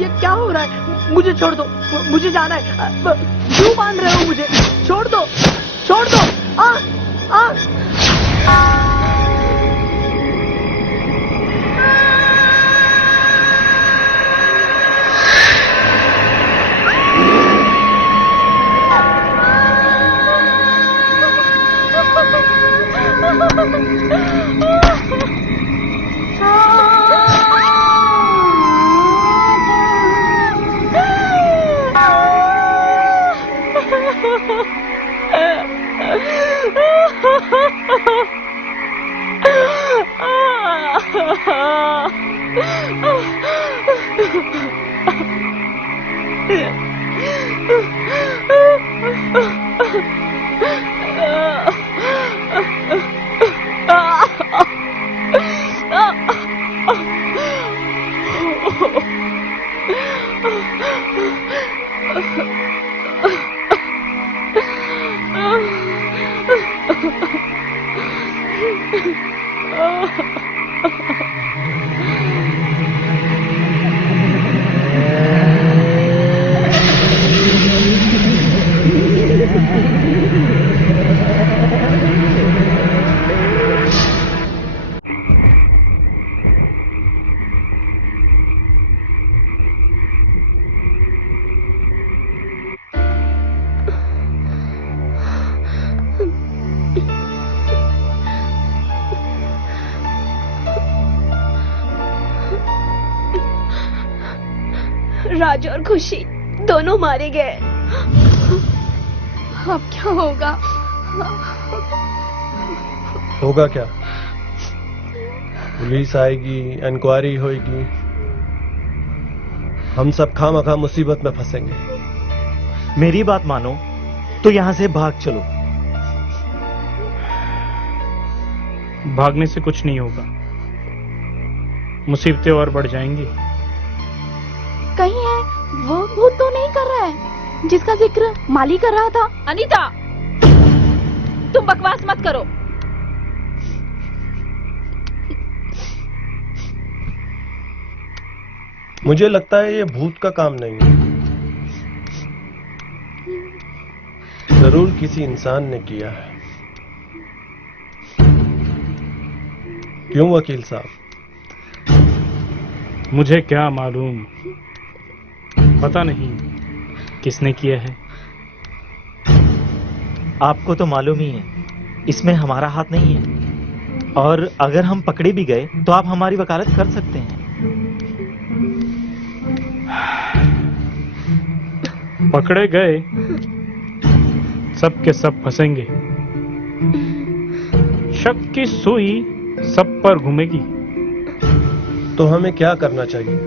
ये क्या हो रहा है। मुझे छोड़ दो, मुझे जाना है। क्यों बांध रहे हो मुझे? छोड़ दो, छोड़ दो। राज और खुशी दोनों मारे गए। अब क्या होगा? होगा क्या? पुलिस आएगी, इंक्वायरी होगी, हम सब खामखा मुसीबत में फंसेंगे। मेरी बात मानो तो यहां से भाग चलो। भागने से कुछ नहीं होगा, मुसीबतें और बढ़ जाएंगी। कहीं है वो भूत तो नहीं कर रहा है जिसका जिक्र माली कर रहा था? अनीता, तुम बकवास मत करो। मुझे लगता है ये भूत का काम नहीं है, जरूर किसी इंसान ने किया है। क्यों वकील साहब? मुझे क्या मालूम, पता नहीं किसने किया है। आपको तो मालूम ही है इसमें हमारा हाथ नहीं है, और अगर हम पकड़े भी गए तो आप हमारी वकालत कर सकते हैं। पकड़े गए सब के सब फंसेंगे, शक की सुई सब पर घूमेगी। तो हमें क्या करना चाहिए?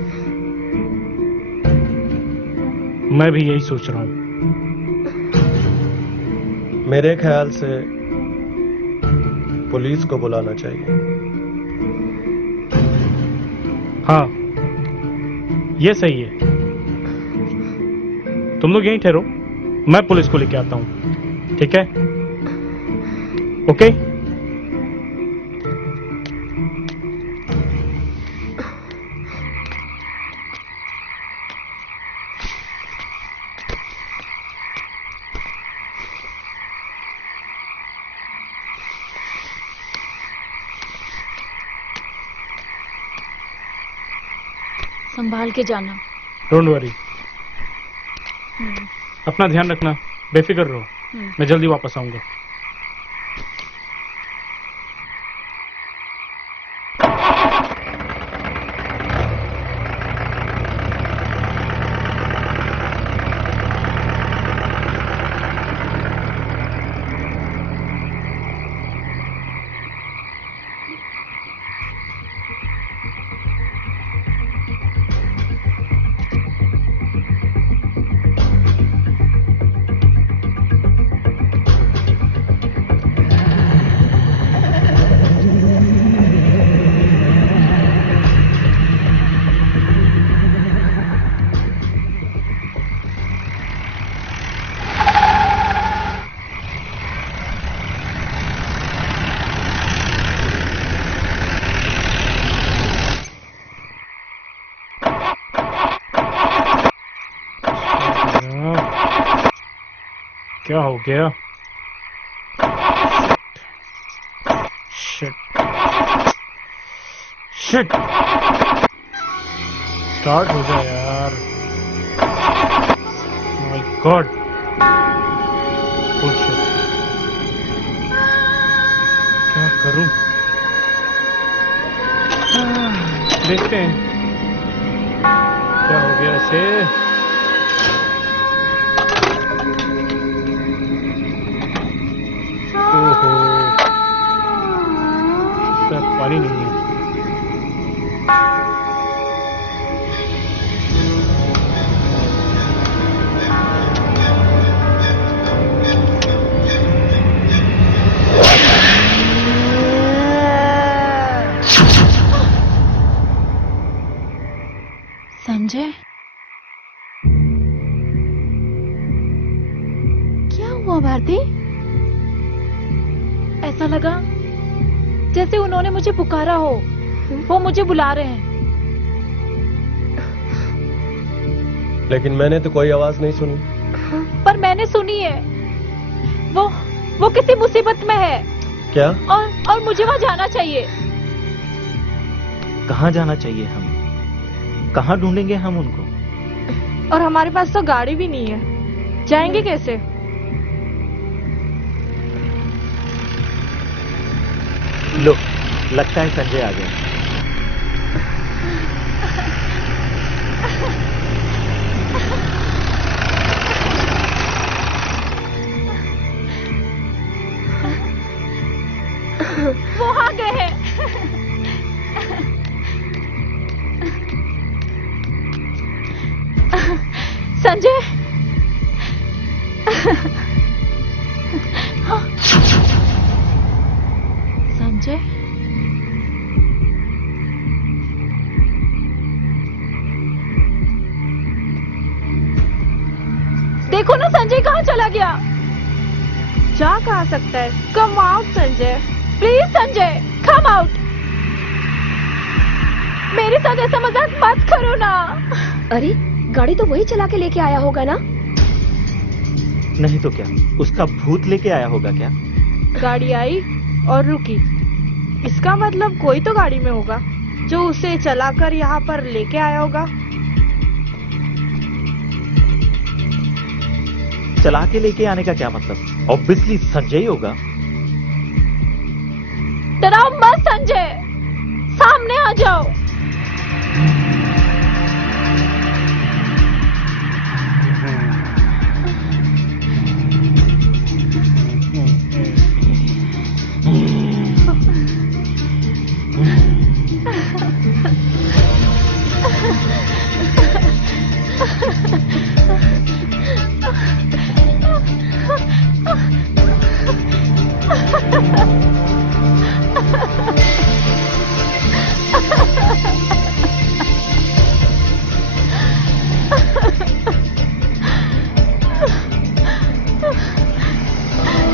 मैं भी यही सोच रहा हूं। मेरे ख्याल से पुलिस को बुलाना चाहिए। हाँ, ये सही है। तुम लोग यहीं ठहरो, मैं पुलिस को लेके आता हूं, ठीक है? ओके? संभाल के जाना। डोंट वरी, अपना ध्यान रखना, बेफिक्र रहो, मैं जल्दी वापस आऊंगा। क्या हो गया? शिट शिट, स्टार्ट हो जा यार। माय गॉड, बुलशिट, क्या करूं? देखते हैं क्या हो गया इसे। ओहो, पानी नहीं है। संजय, क्या हुआ भारती? ऐसा लगा जैसे उन्होंने मुझे पुकारा हो। वो मुझे बुला रहे हैं। लेकिन मैंने तो कोई आवाज नहीं सुनी। पर मैंने सुनी है। वो किसी मुसीबत में है। क्या? और मुझे वहां जाना चाहिए। कहाँ जाना चाहिए हमें? कहाँ ढूंढेंगे हम उनको? और हमारे पास तो गाड़ी भी नहीं है, जाएंगे कैसे? लो, लगता है संजय आ गया। वो आ गए हैं। संजय, संजय, देखो ना संजय कहाँ चला गया। जा कहाँ सकता है? Come out Sanjay, please Sanjay, come out. मेरे साथ ऐसा मजाक मत करो ना। अरे गाड़ी तो वही चला के लेके आया होगा ना? नहीं तो क्या, उसका भूत लेके आया होगा क्या? गाड़ी आई और रुकी, इसका मतलब कोई तो गाड़ी में होगा जो उसे चलाकर यहाँ पर लेके आया होगा। चला के लेके आने का क्या मतलब? ऑब्वियसली संजय ही होगा। डराओ मत संजय, सामने आ जाओ।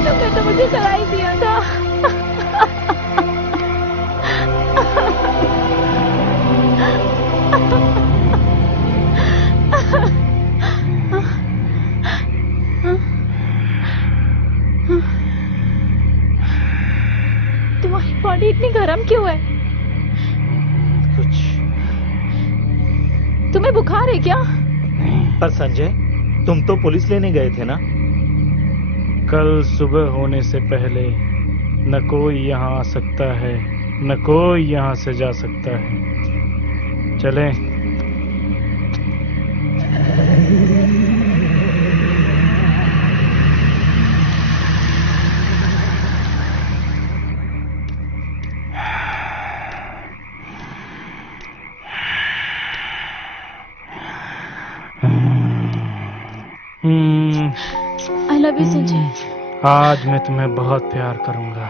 तुमने तो मुझे चला ही दिया था। तुम्हारी बॉडी इतनी गर्म क्यों है? कुछ तुम्हें बुखार है क्या? पर संजय, तुम तो पुलिस लेने गए थे ना? कल सुबह होने से पहले न कोई यहाँ आ सकता है, न कोई यहाँ से जा सकता है। चलें। आई लव यू संजय। आज मैं तुम्हें बहुत प्यार करूंगा।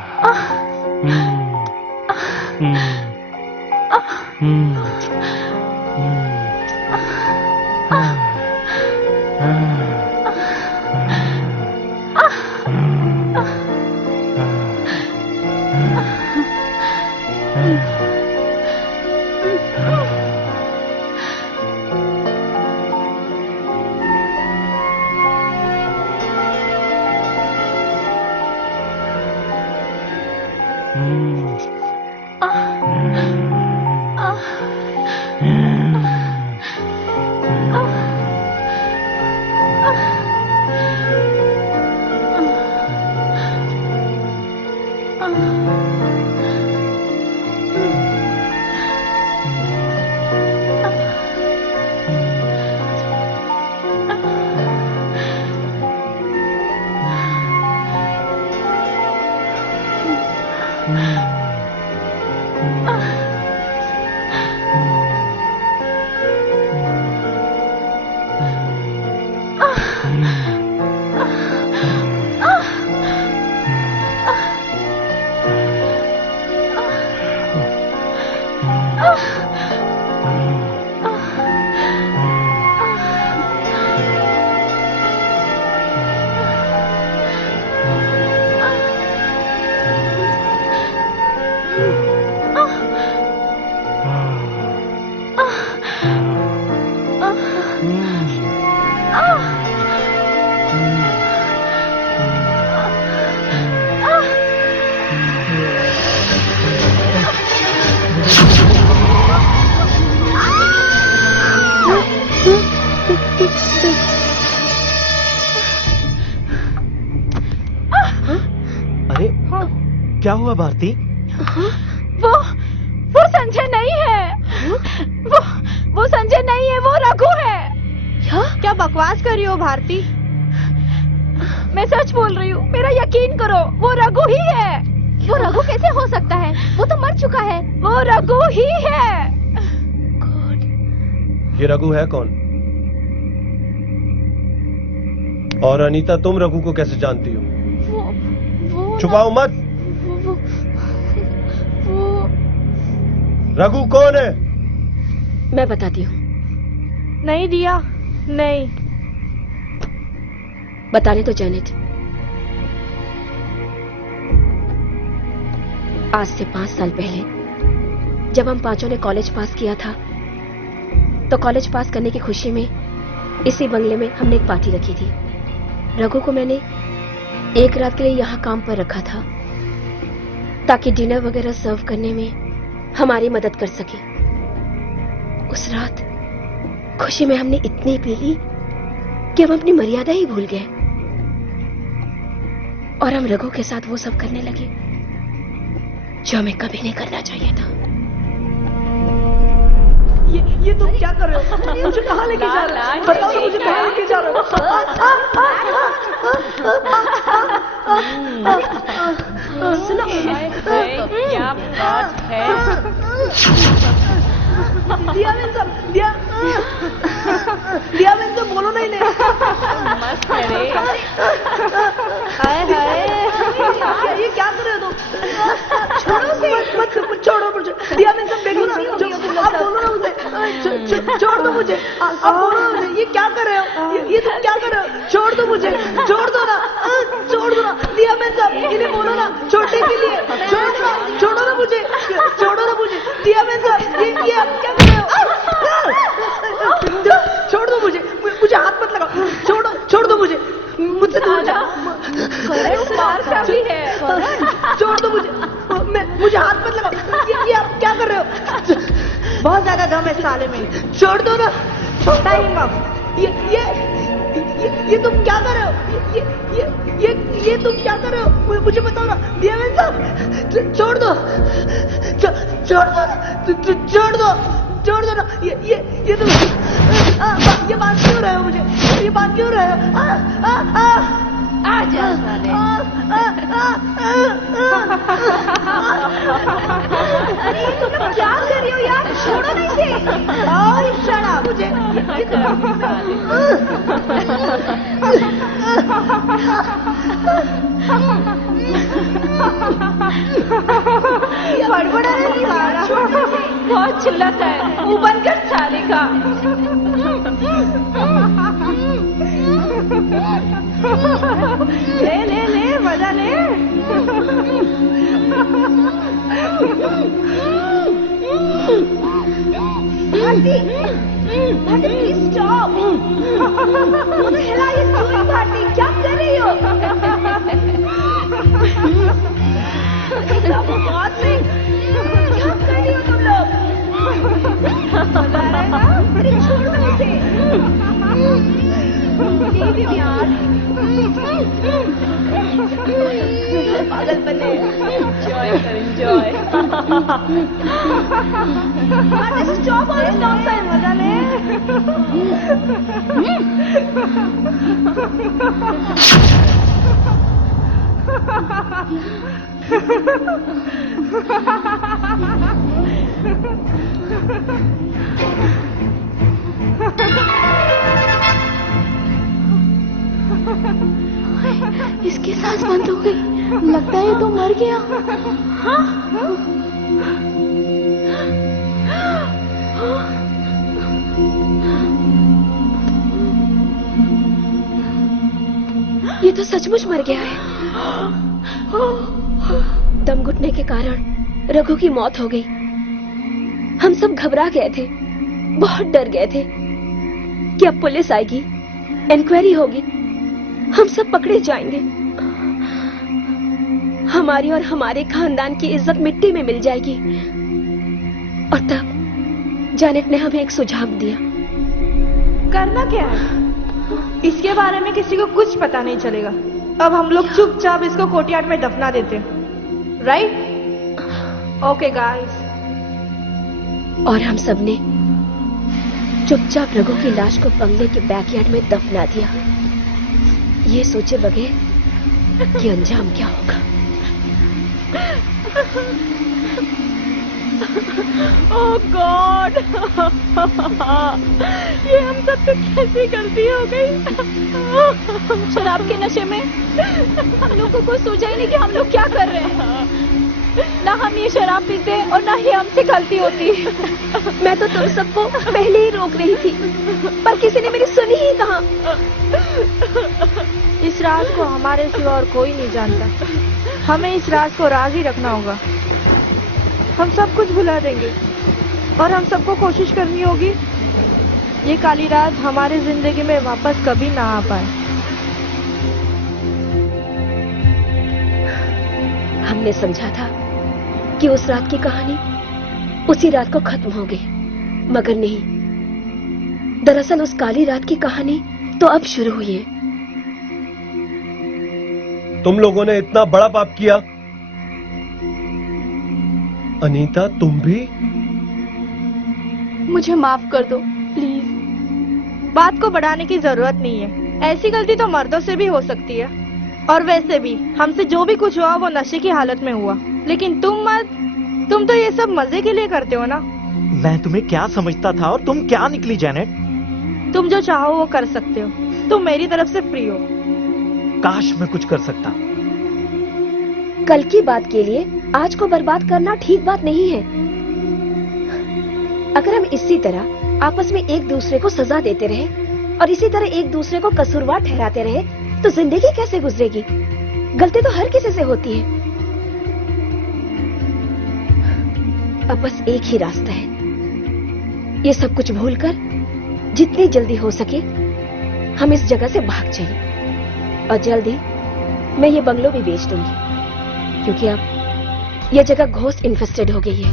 क्या हुआ भारती? वो संजय नहीं है। वो संजय नहीं है, वो रघु है। क्या बकवास कर रही हो भारती? मैं सच बोल रही हूँ, मेरा यकीन करो, वो रघु ही है। वो रघु कैसे हो सकता है? वो तो मर चुका है। वो रघु ही है। ये रघु है कौन? और अनीता, तुम रघु को कैसे जानती हो? वो छुपाओ मत। रघु कौन है? मैं बताती हूँ। नहीं दिया, नहीं। बताने तो जैनेट। आज से 5 साल पहले जब हम पांचों ने कॉलेज पास किया था, तो कॉलेज पास करने की खुशी में इसी बंगले में हमने एक पार्टी रखी थी। रघु को मैंने एक रात के लिए यहाँ काम पर रखा था ताकि डिनर वगैरह सर्व करने में हमारी मदद कर सके। उस रात खुशी में हमने इतनी पी ली कि हम अपनी मर्यादा ही भूल गए और हम रघु के साथ वो सब करने लगे जो हमें कभी नहीं करना चाहिए था। ये तुम क्या कर रहे हो? मुझे कहाँ लेके जा रहे हो? बताओ तो मुझे कहाँ लेके जा रहे हो? सुनो, क्या बात है? दिया बहन सब बोलो नहीं ले। मस्त है रे। हाय हाय, ये क्या कर रहे हो तुम? छोड़ो से, मत छोड़ो मुझे। दिया बहन सब देखो ना, आप बोलो ना मुझे, छोड़ दो मुझे। आप बोलो ना मुझे, ये क्या कर रहे हो? ये तुम क्या कर रहे हो? छोड़ दो मुझे, छोड़ दो ना, छोड़ दो ना। दिया बहन सब, इन्हें बोलो ना छोड़ने के लिए। छोड़ो ना मुझे, छोड़ो ना मुझे। दिया बहन सब, ये आप क्या कर रहे हो? छोड़ दो मुझे, मुझे हाथ मत लगाओ। छोड़ दो मुझे, मुझसे दूर जाओ। छोड़ दो मुझे, मुझे हाथ मत लगाओ। ये आप क्या कर रहे हो? बहुत ज्यादा दम है साले में। छोड़ दो ना। Time up. ये तुम क्या कर रहे हो? ये तुम क्या कर रहे हो? मुझे बताओ ना। दियावन साहब, छोड़ दो ना। ये तुम ये बात क्यों रहे हो मुझे? ये बात क्यों रहे हो? आजा साले। अरे तुम क्या कर रही हो यार? छोड़ो नहीं इसे। और शराब मुझे। बड़बड़ा रही है। बहुत चिल्लाता है। मुंह बंद कर साले का। ले मजा ले। Bharti, please stop. What the hell are you doing, Bharti? क्या कर रही हो? बहुत सही। क्या कर रही हो तुम लोग? मजा आ रहा है ना? अरे छोड़ दो इसे। यार पागल बने। एंजॉय। स्टॉप और स्टॉप साइन। मजा ले। इसकी सांस बंद हो गई। लगता है तो मर गया। ये तो सचमुच मर गया है। दम घुटने के कारण रघु की मौत हो गई। हम सब घबरा गए थे, बहुत डर गए थे कि अब पुलिस आएगी, इंक्वायरी होगी, हम सब पकड़े जाएंगे, हमारी और हमारे खानदान की इज्जत मिट्टी में मिल जाएगी। और तब जैनेट ने हमें एक सुझाव दिया। करना क्या है? इसके बारे में किसी को कुछ पता नहीं चलेगा। अब हम लोग चुपचाप इसको कोर्टयार्ड में दफना देते। राइट? Okay guys. और हम सबने चुपचाप रघु की लाश को बंगले के बैकयार्ड में दफना दिया, ये सोचे बगैर कि अंजाम क्या होगा। ओह गॉड, ये हम सब पे कैसी गलती हो गई। शराब के नशे में हम लोगों को सोचा ही नहीं कि हम लोग क्या कर रहे हैं। ना हम ये शराब पीते और ना ही हमसे गलती होती। मैं तो तुम सबको पहले ही रोक रही थी, पर किसी ने मेरी सुनी ही कहा। इस राज को हमारे सिवा और कोई नहीं जानता। हमें इस राज को राज ही रखना होगा। हम सब कुछ भुला देंगे और हम सबको कोशिश करनी होगी ये काली रात हमारी जिंदगी में वापस कभी ना आ पाए। हमने समझा था कि उस रात की कहानी उसी रात को खत्म हो गई, मगर नहीं। दरअसल उस काली रात की कहानी तो अब शुरू हुई है। तुम लोगों ने इतना बड़ा पाप किया। अनीता, तुम भी? मुझे माफ कर दो प्लीज। बात को बढ़ाने की जरूरत नहीं है। ऐसी गलती तो मर्दों से भी हो सकती है, और वैसे भी हमसे जो भी कुछ हुआ वो नशे की हालत में हुआ। लेकिन तुम तो ये सब मजे के लिए करते हो ना। मैं तुम्हें क्या समझता था और तुम क्या निकली जेनेट। तुम जो चाहो वो कर सकते हो। तुम मेरी तरफ से फ्री हो। काश मैं कुछ कर सकता। कल की बात के लिए आज को बर्बाद करना ठीक बात नहीं है। अगर हम इसी तरह आपस में एक दूसरे को सजा देते रहे और इसी तरह एक दूसरे को कसूरवार ठहराते रहे तो जिंदगी कैसे गुजरेगी। गलती तो हर किसी से होती है। अब बस एक ही रास्ता है। ये सब कुछ भूलकर जितनी जल्दी हो सके हम इस जगह से भाग जाएं। और जल्दी मैं ये बंगलो भी बेच दूंगी, क्योंकि अब यह जगह घोस्ट इन्फेस्टेड हो गई है।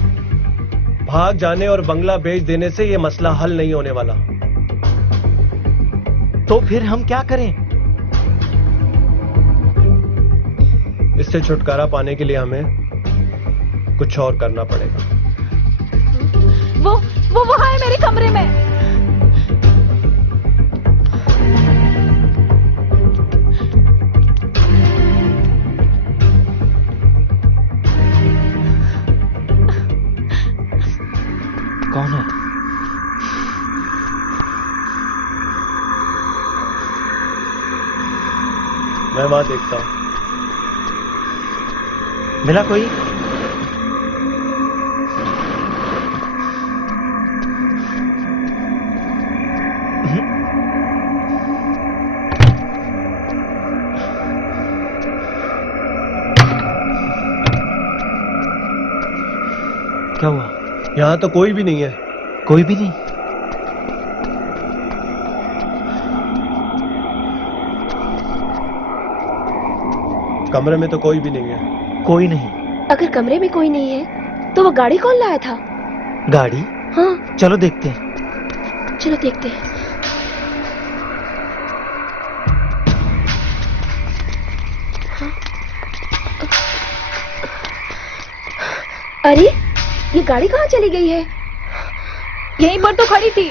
भाग जाने और बंगला बेच देने से ये मसला हल नहीं होने वाला। तो फिर हम क्या करें? इससे छुटकारा पाने के लिए हमें कुछ और करना पड़ेगा। वो वहां है मेरे कमरे में। कौन है? मैं वहां देखता हूं। मिला कोई? क्या हुआ? यहां तो कोई भी नहीं है। कोई भी नहीं? कमरे में तो कोई भी नहीं है। कोई नहीं? अगर कमरे में कोई नहीं है तो वो गाड़ी कौन लाया था? गाड़ी? हाँ, चलो देखते हैं। चलो देखते हैं। अरे ये गाड़ी कहाँ चली गई है? यहीं पर तो खड़ी थी।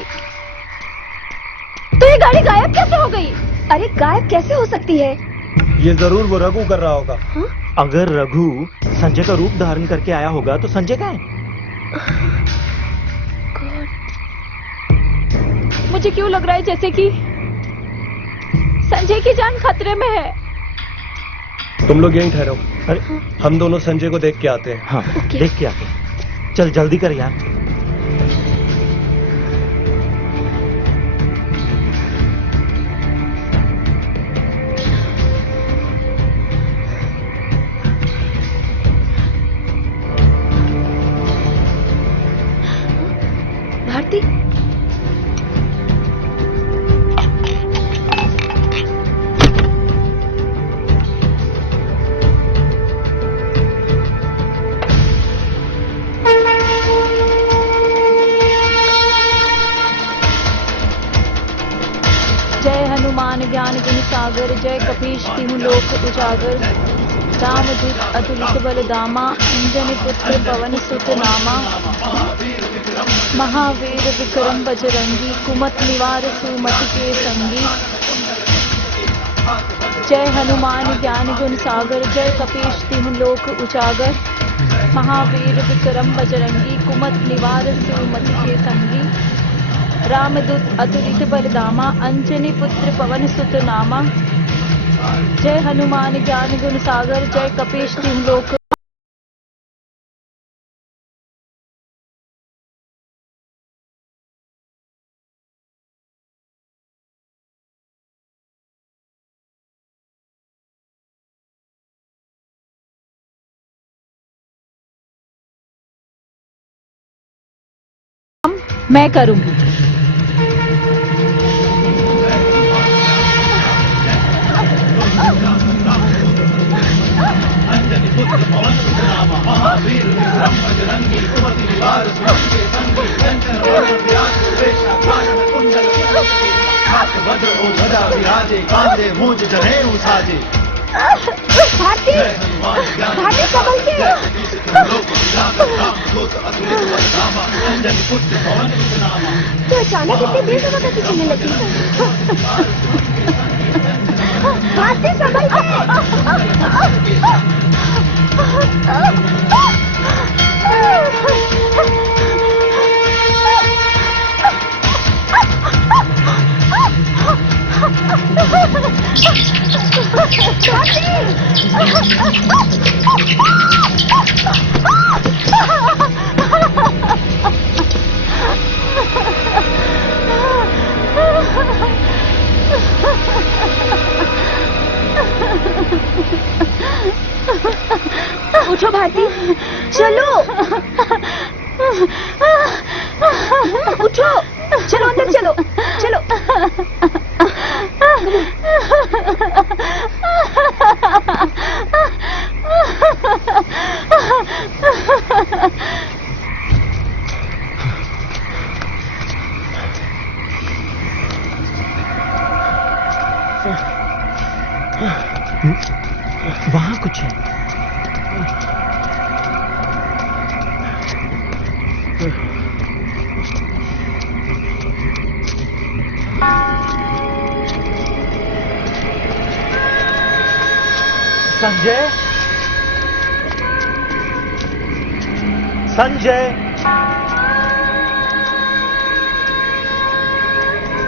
तो ये गाड़ी गायब कैसे हो गई? अरे गायब कैसे हो सकती है? ये जरूर वो रघु कर रहा होगा। हाँ? अगर रघु संजय का रूप धारण करके आया होगा तो संजय का है। मुझे क्यों लग रहा है जैसे कि संजय की जान खतरे में है। तुम लोग यहीं ठहरो। अरे हम दोनों संजय को देख के आते हैं। हाँ, देख के आते हैं। चल जल्दी कर यार। भारती, जय हनुमान ज्ञान गुण सागर, जय कपीश तिहु लोक उजागर। रामदूत अतुलित बलधामा अंजनी पुत्र पवन सुत नामा महावीर विक्रम बजरंगी कुमत निवार सुमति के संगी जय हनुमान ज्ञान गुण सागर जय कपीश तिहुँ लोक उजागर महावीर विक्रम बजरंगी कुमत निवार सुमति के संगी रामदूत अतुलित बलधामा अंजनी पुत्र पवन सुत नामा जय हनुमान ज्ञान गुण सागर जय कपीश तिहुँ लोक मैं करूंगी। भारती भारती कमल के तो अचानक इतनी देर से पता चलने लगी। भारती कमल उठो भारती, चलो उठो, चलो अंदर चलो चलो। वहां कुछ है। संजय, संजय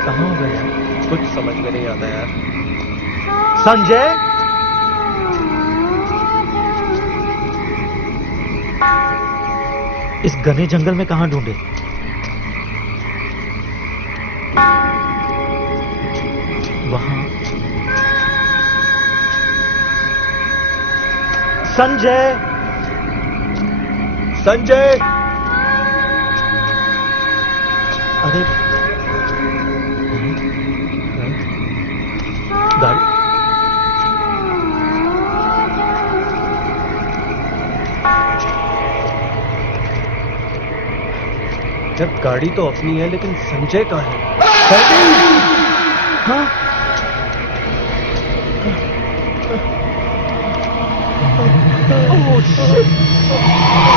कहाँ हो गया? कुछ समझ में नहीं आता यार। संजय, इस घने जंगल में कहाँ ढूंढे? वहां। संजय, संजय, अरे गाड़ी जब गाड़ी तो अपनी है लेकिन संजय कहाँ है? हाँ? Oh, shit.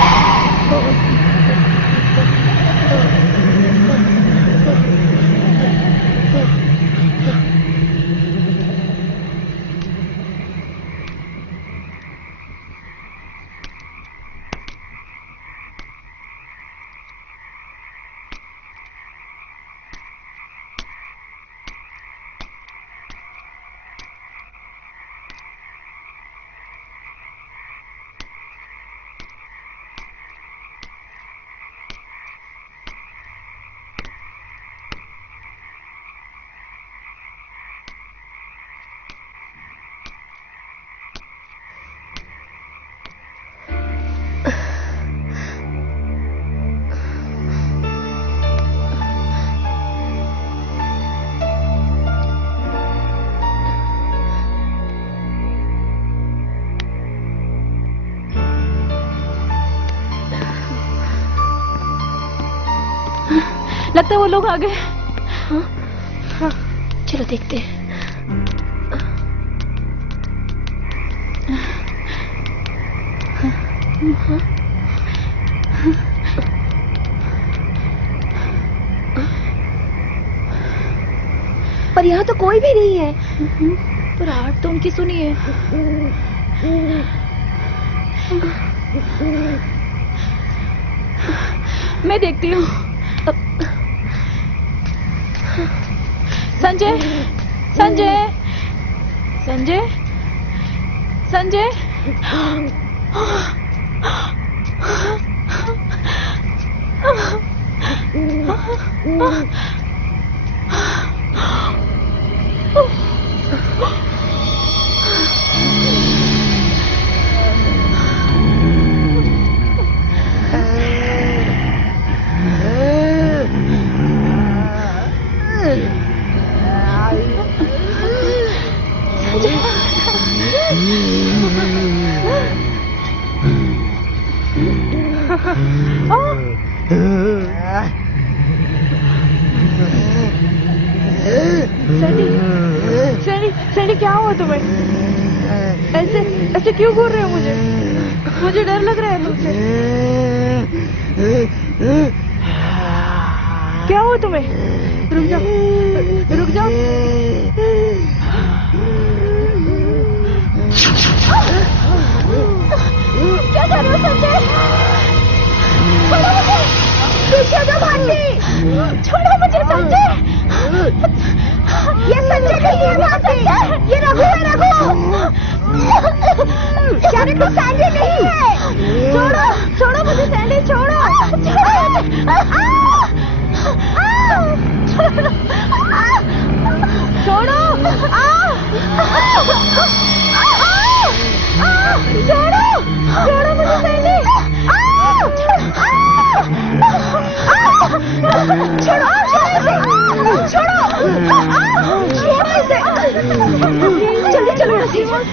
लगता है वो लोग आ गए। हाँ? हाँ, चलो देखते हैं। पर यहाँ तो कोई भी नहीं है। पर आहट तो उनकी सुनी है। मैं देखती हूँ। संजय, संजय, संजय, संजय। सैनी, क्या हुआ तुम्हें? ऐसे ऐसे क्यों घूर रहे हो मुझे? मुझे डर लग रहा है तुमसे। क्या हुआ तुम्हें? रुक जाओ, रुक जाओ। क्या कर रहे हो संजय? छोड़ो मुझे, पीछे जो भागती। छोड़ो मुझे संजय। ये संजय नहीं है ना संजय, ये रघु है, रघु। यानी तो सैंडी नहीं है। छोड़ो, छोड़ो मुझे सैंडी, छोड़ो, छोड़ो मुझे। छोड़ो, छोड़ो, छोड़ो मुझे सैंडी। छोड़ो, छोड़ो, छोड़ो इसे। जल्दी चलो यहाँ से।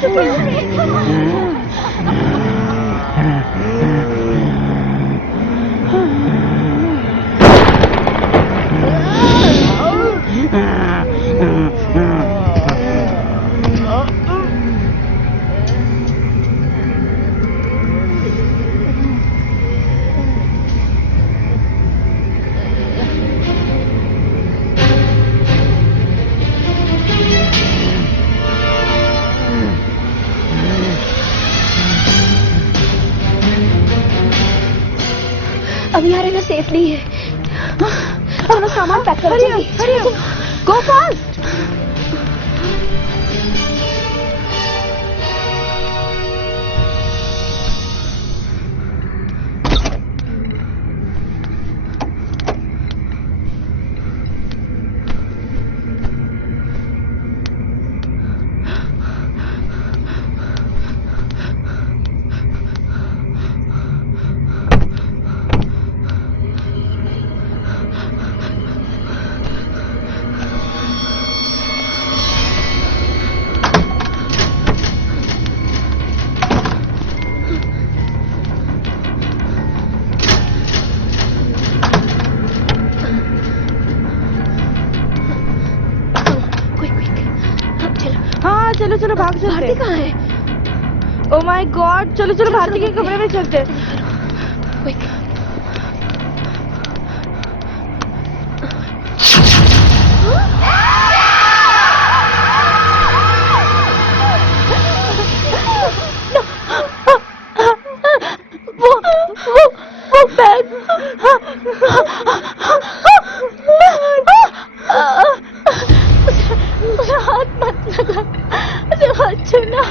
अभी यहाँ रहना सेफ नहीं है। अपना सामान पैक करो जल्दी। गो फास्ट। चलो चलो भाग चलते। भारती कहाँ है? ओ माय गॉड, चलो चलो भारती के कमरे में चलते। वो बैग। मुझे हाथ मत लगा, मुझे हाथ छूना।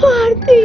भारती,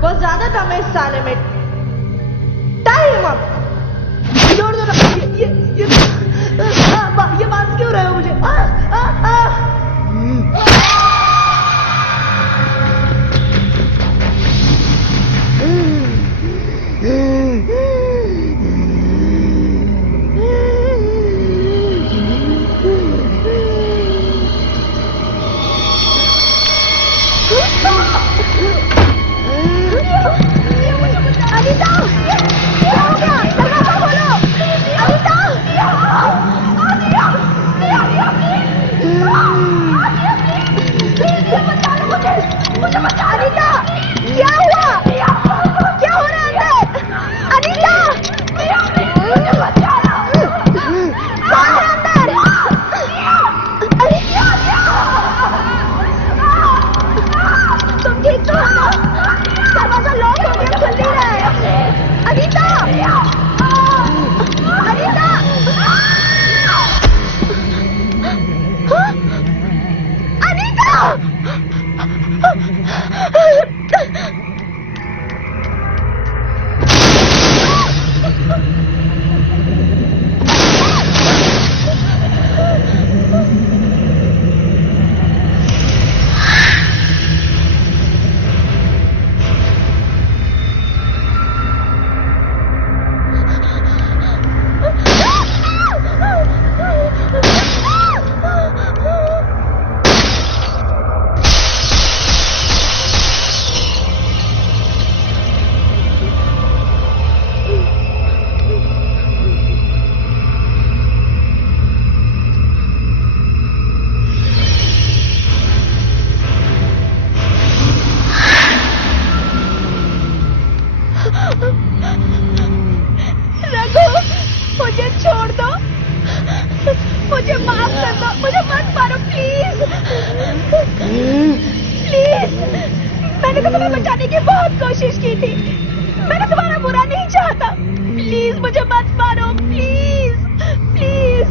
बहुत ज्यादा था मैं इस साले में। Time up. जोड़ दो ना। ये बात क्यों रहे हो मुझे? अनीता, क्या हो गया? दरवाजा खोलो। अनीता, मुझे बचा। अनीता, क्या हुआ? क्या हो रहा है अंदर? अनीता, मुझे बचा। कौन है अंदर? अनीता, मुझे बचाने की बहुत कोशिश की थी। मैंने तुम्हारा बुरा नहीं चाहता। प्लीज मुझे मत मारो, प्लीज प्लीज।